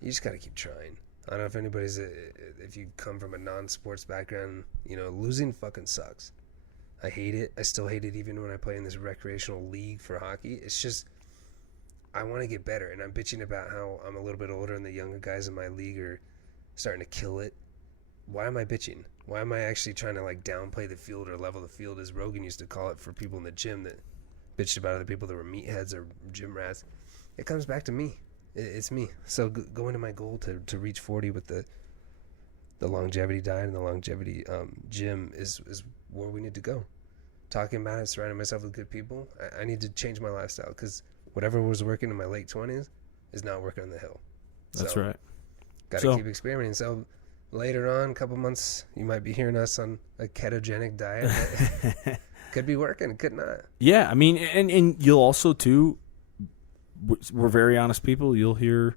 You just got to keep trying. I don't know if you come from a non-sports background, losing fucking sucks. I hate it. I still hate it even when I play in this recreational league for hockey. It's just, I want to get better, and I'm bitching about how I'm a little bit older and the younger guys in my league are starting to kill it. Why am I bitching? Why am I actually trying to downplay the field or level the field, as Rogan used to call it for people in the gym that bitched about other people that were meatheads or gym rats? It comes back to me. It's me. So going to my goal to reach 40 with the longevity diet and the longevity gym is where we need to go. Talking about it, surrounding myself with good people. I need to change my lifestyle, because whatever was working in my late 20s, is not working on the hill. That's right. Got to keep experimenting. So later on, a couple months, you might be hearing us on a ketogenic diet. Could be working, could not. Yeah, I mean, and you'll also too. We're very honest people. You'll hear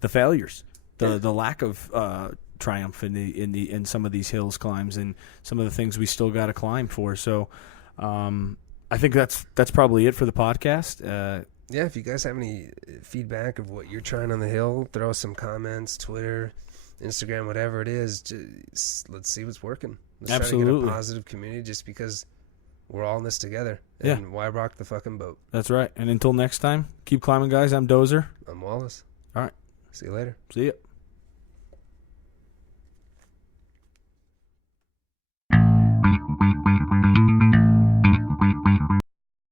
the failures, the lack of triumph in some of these hills climbs and some of the things we still got to climb for. So, I think that's probably it for the podcast. Yeah, if you guys have any feedback of what you're trying on the hill, throw us some comments, Twitter, Instagram, whatever it is. Let's see what's working. Let's Absolutely. try to get a positive community just because we're all in this together. And why rock the fucking boat? That's right. And until next time, keep climbing, guys. I'm Dozer. I'm Wallace. All right. See you later. See ya.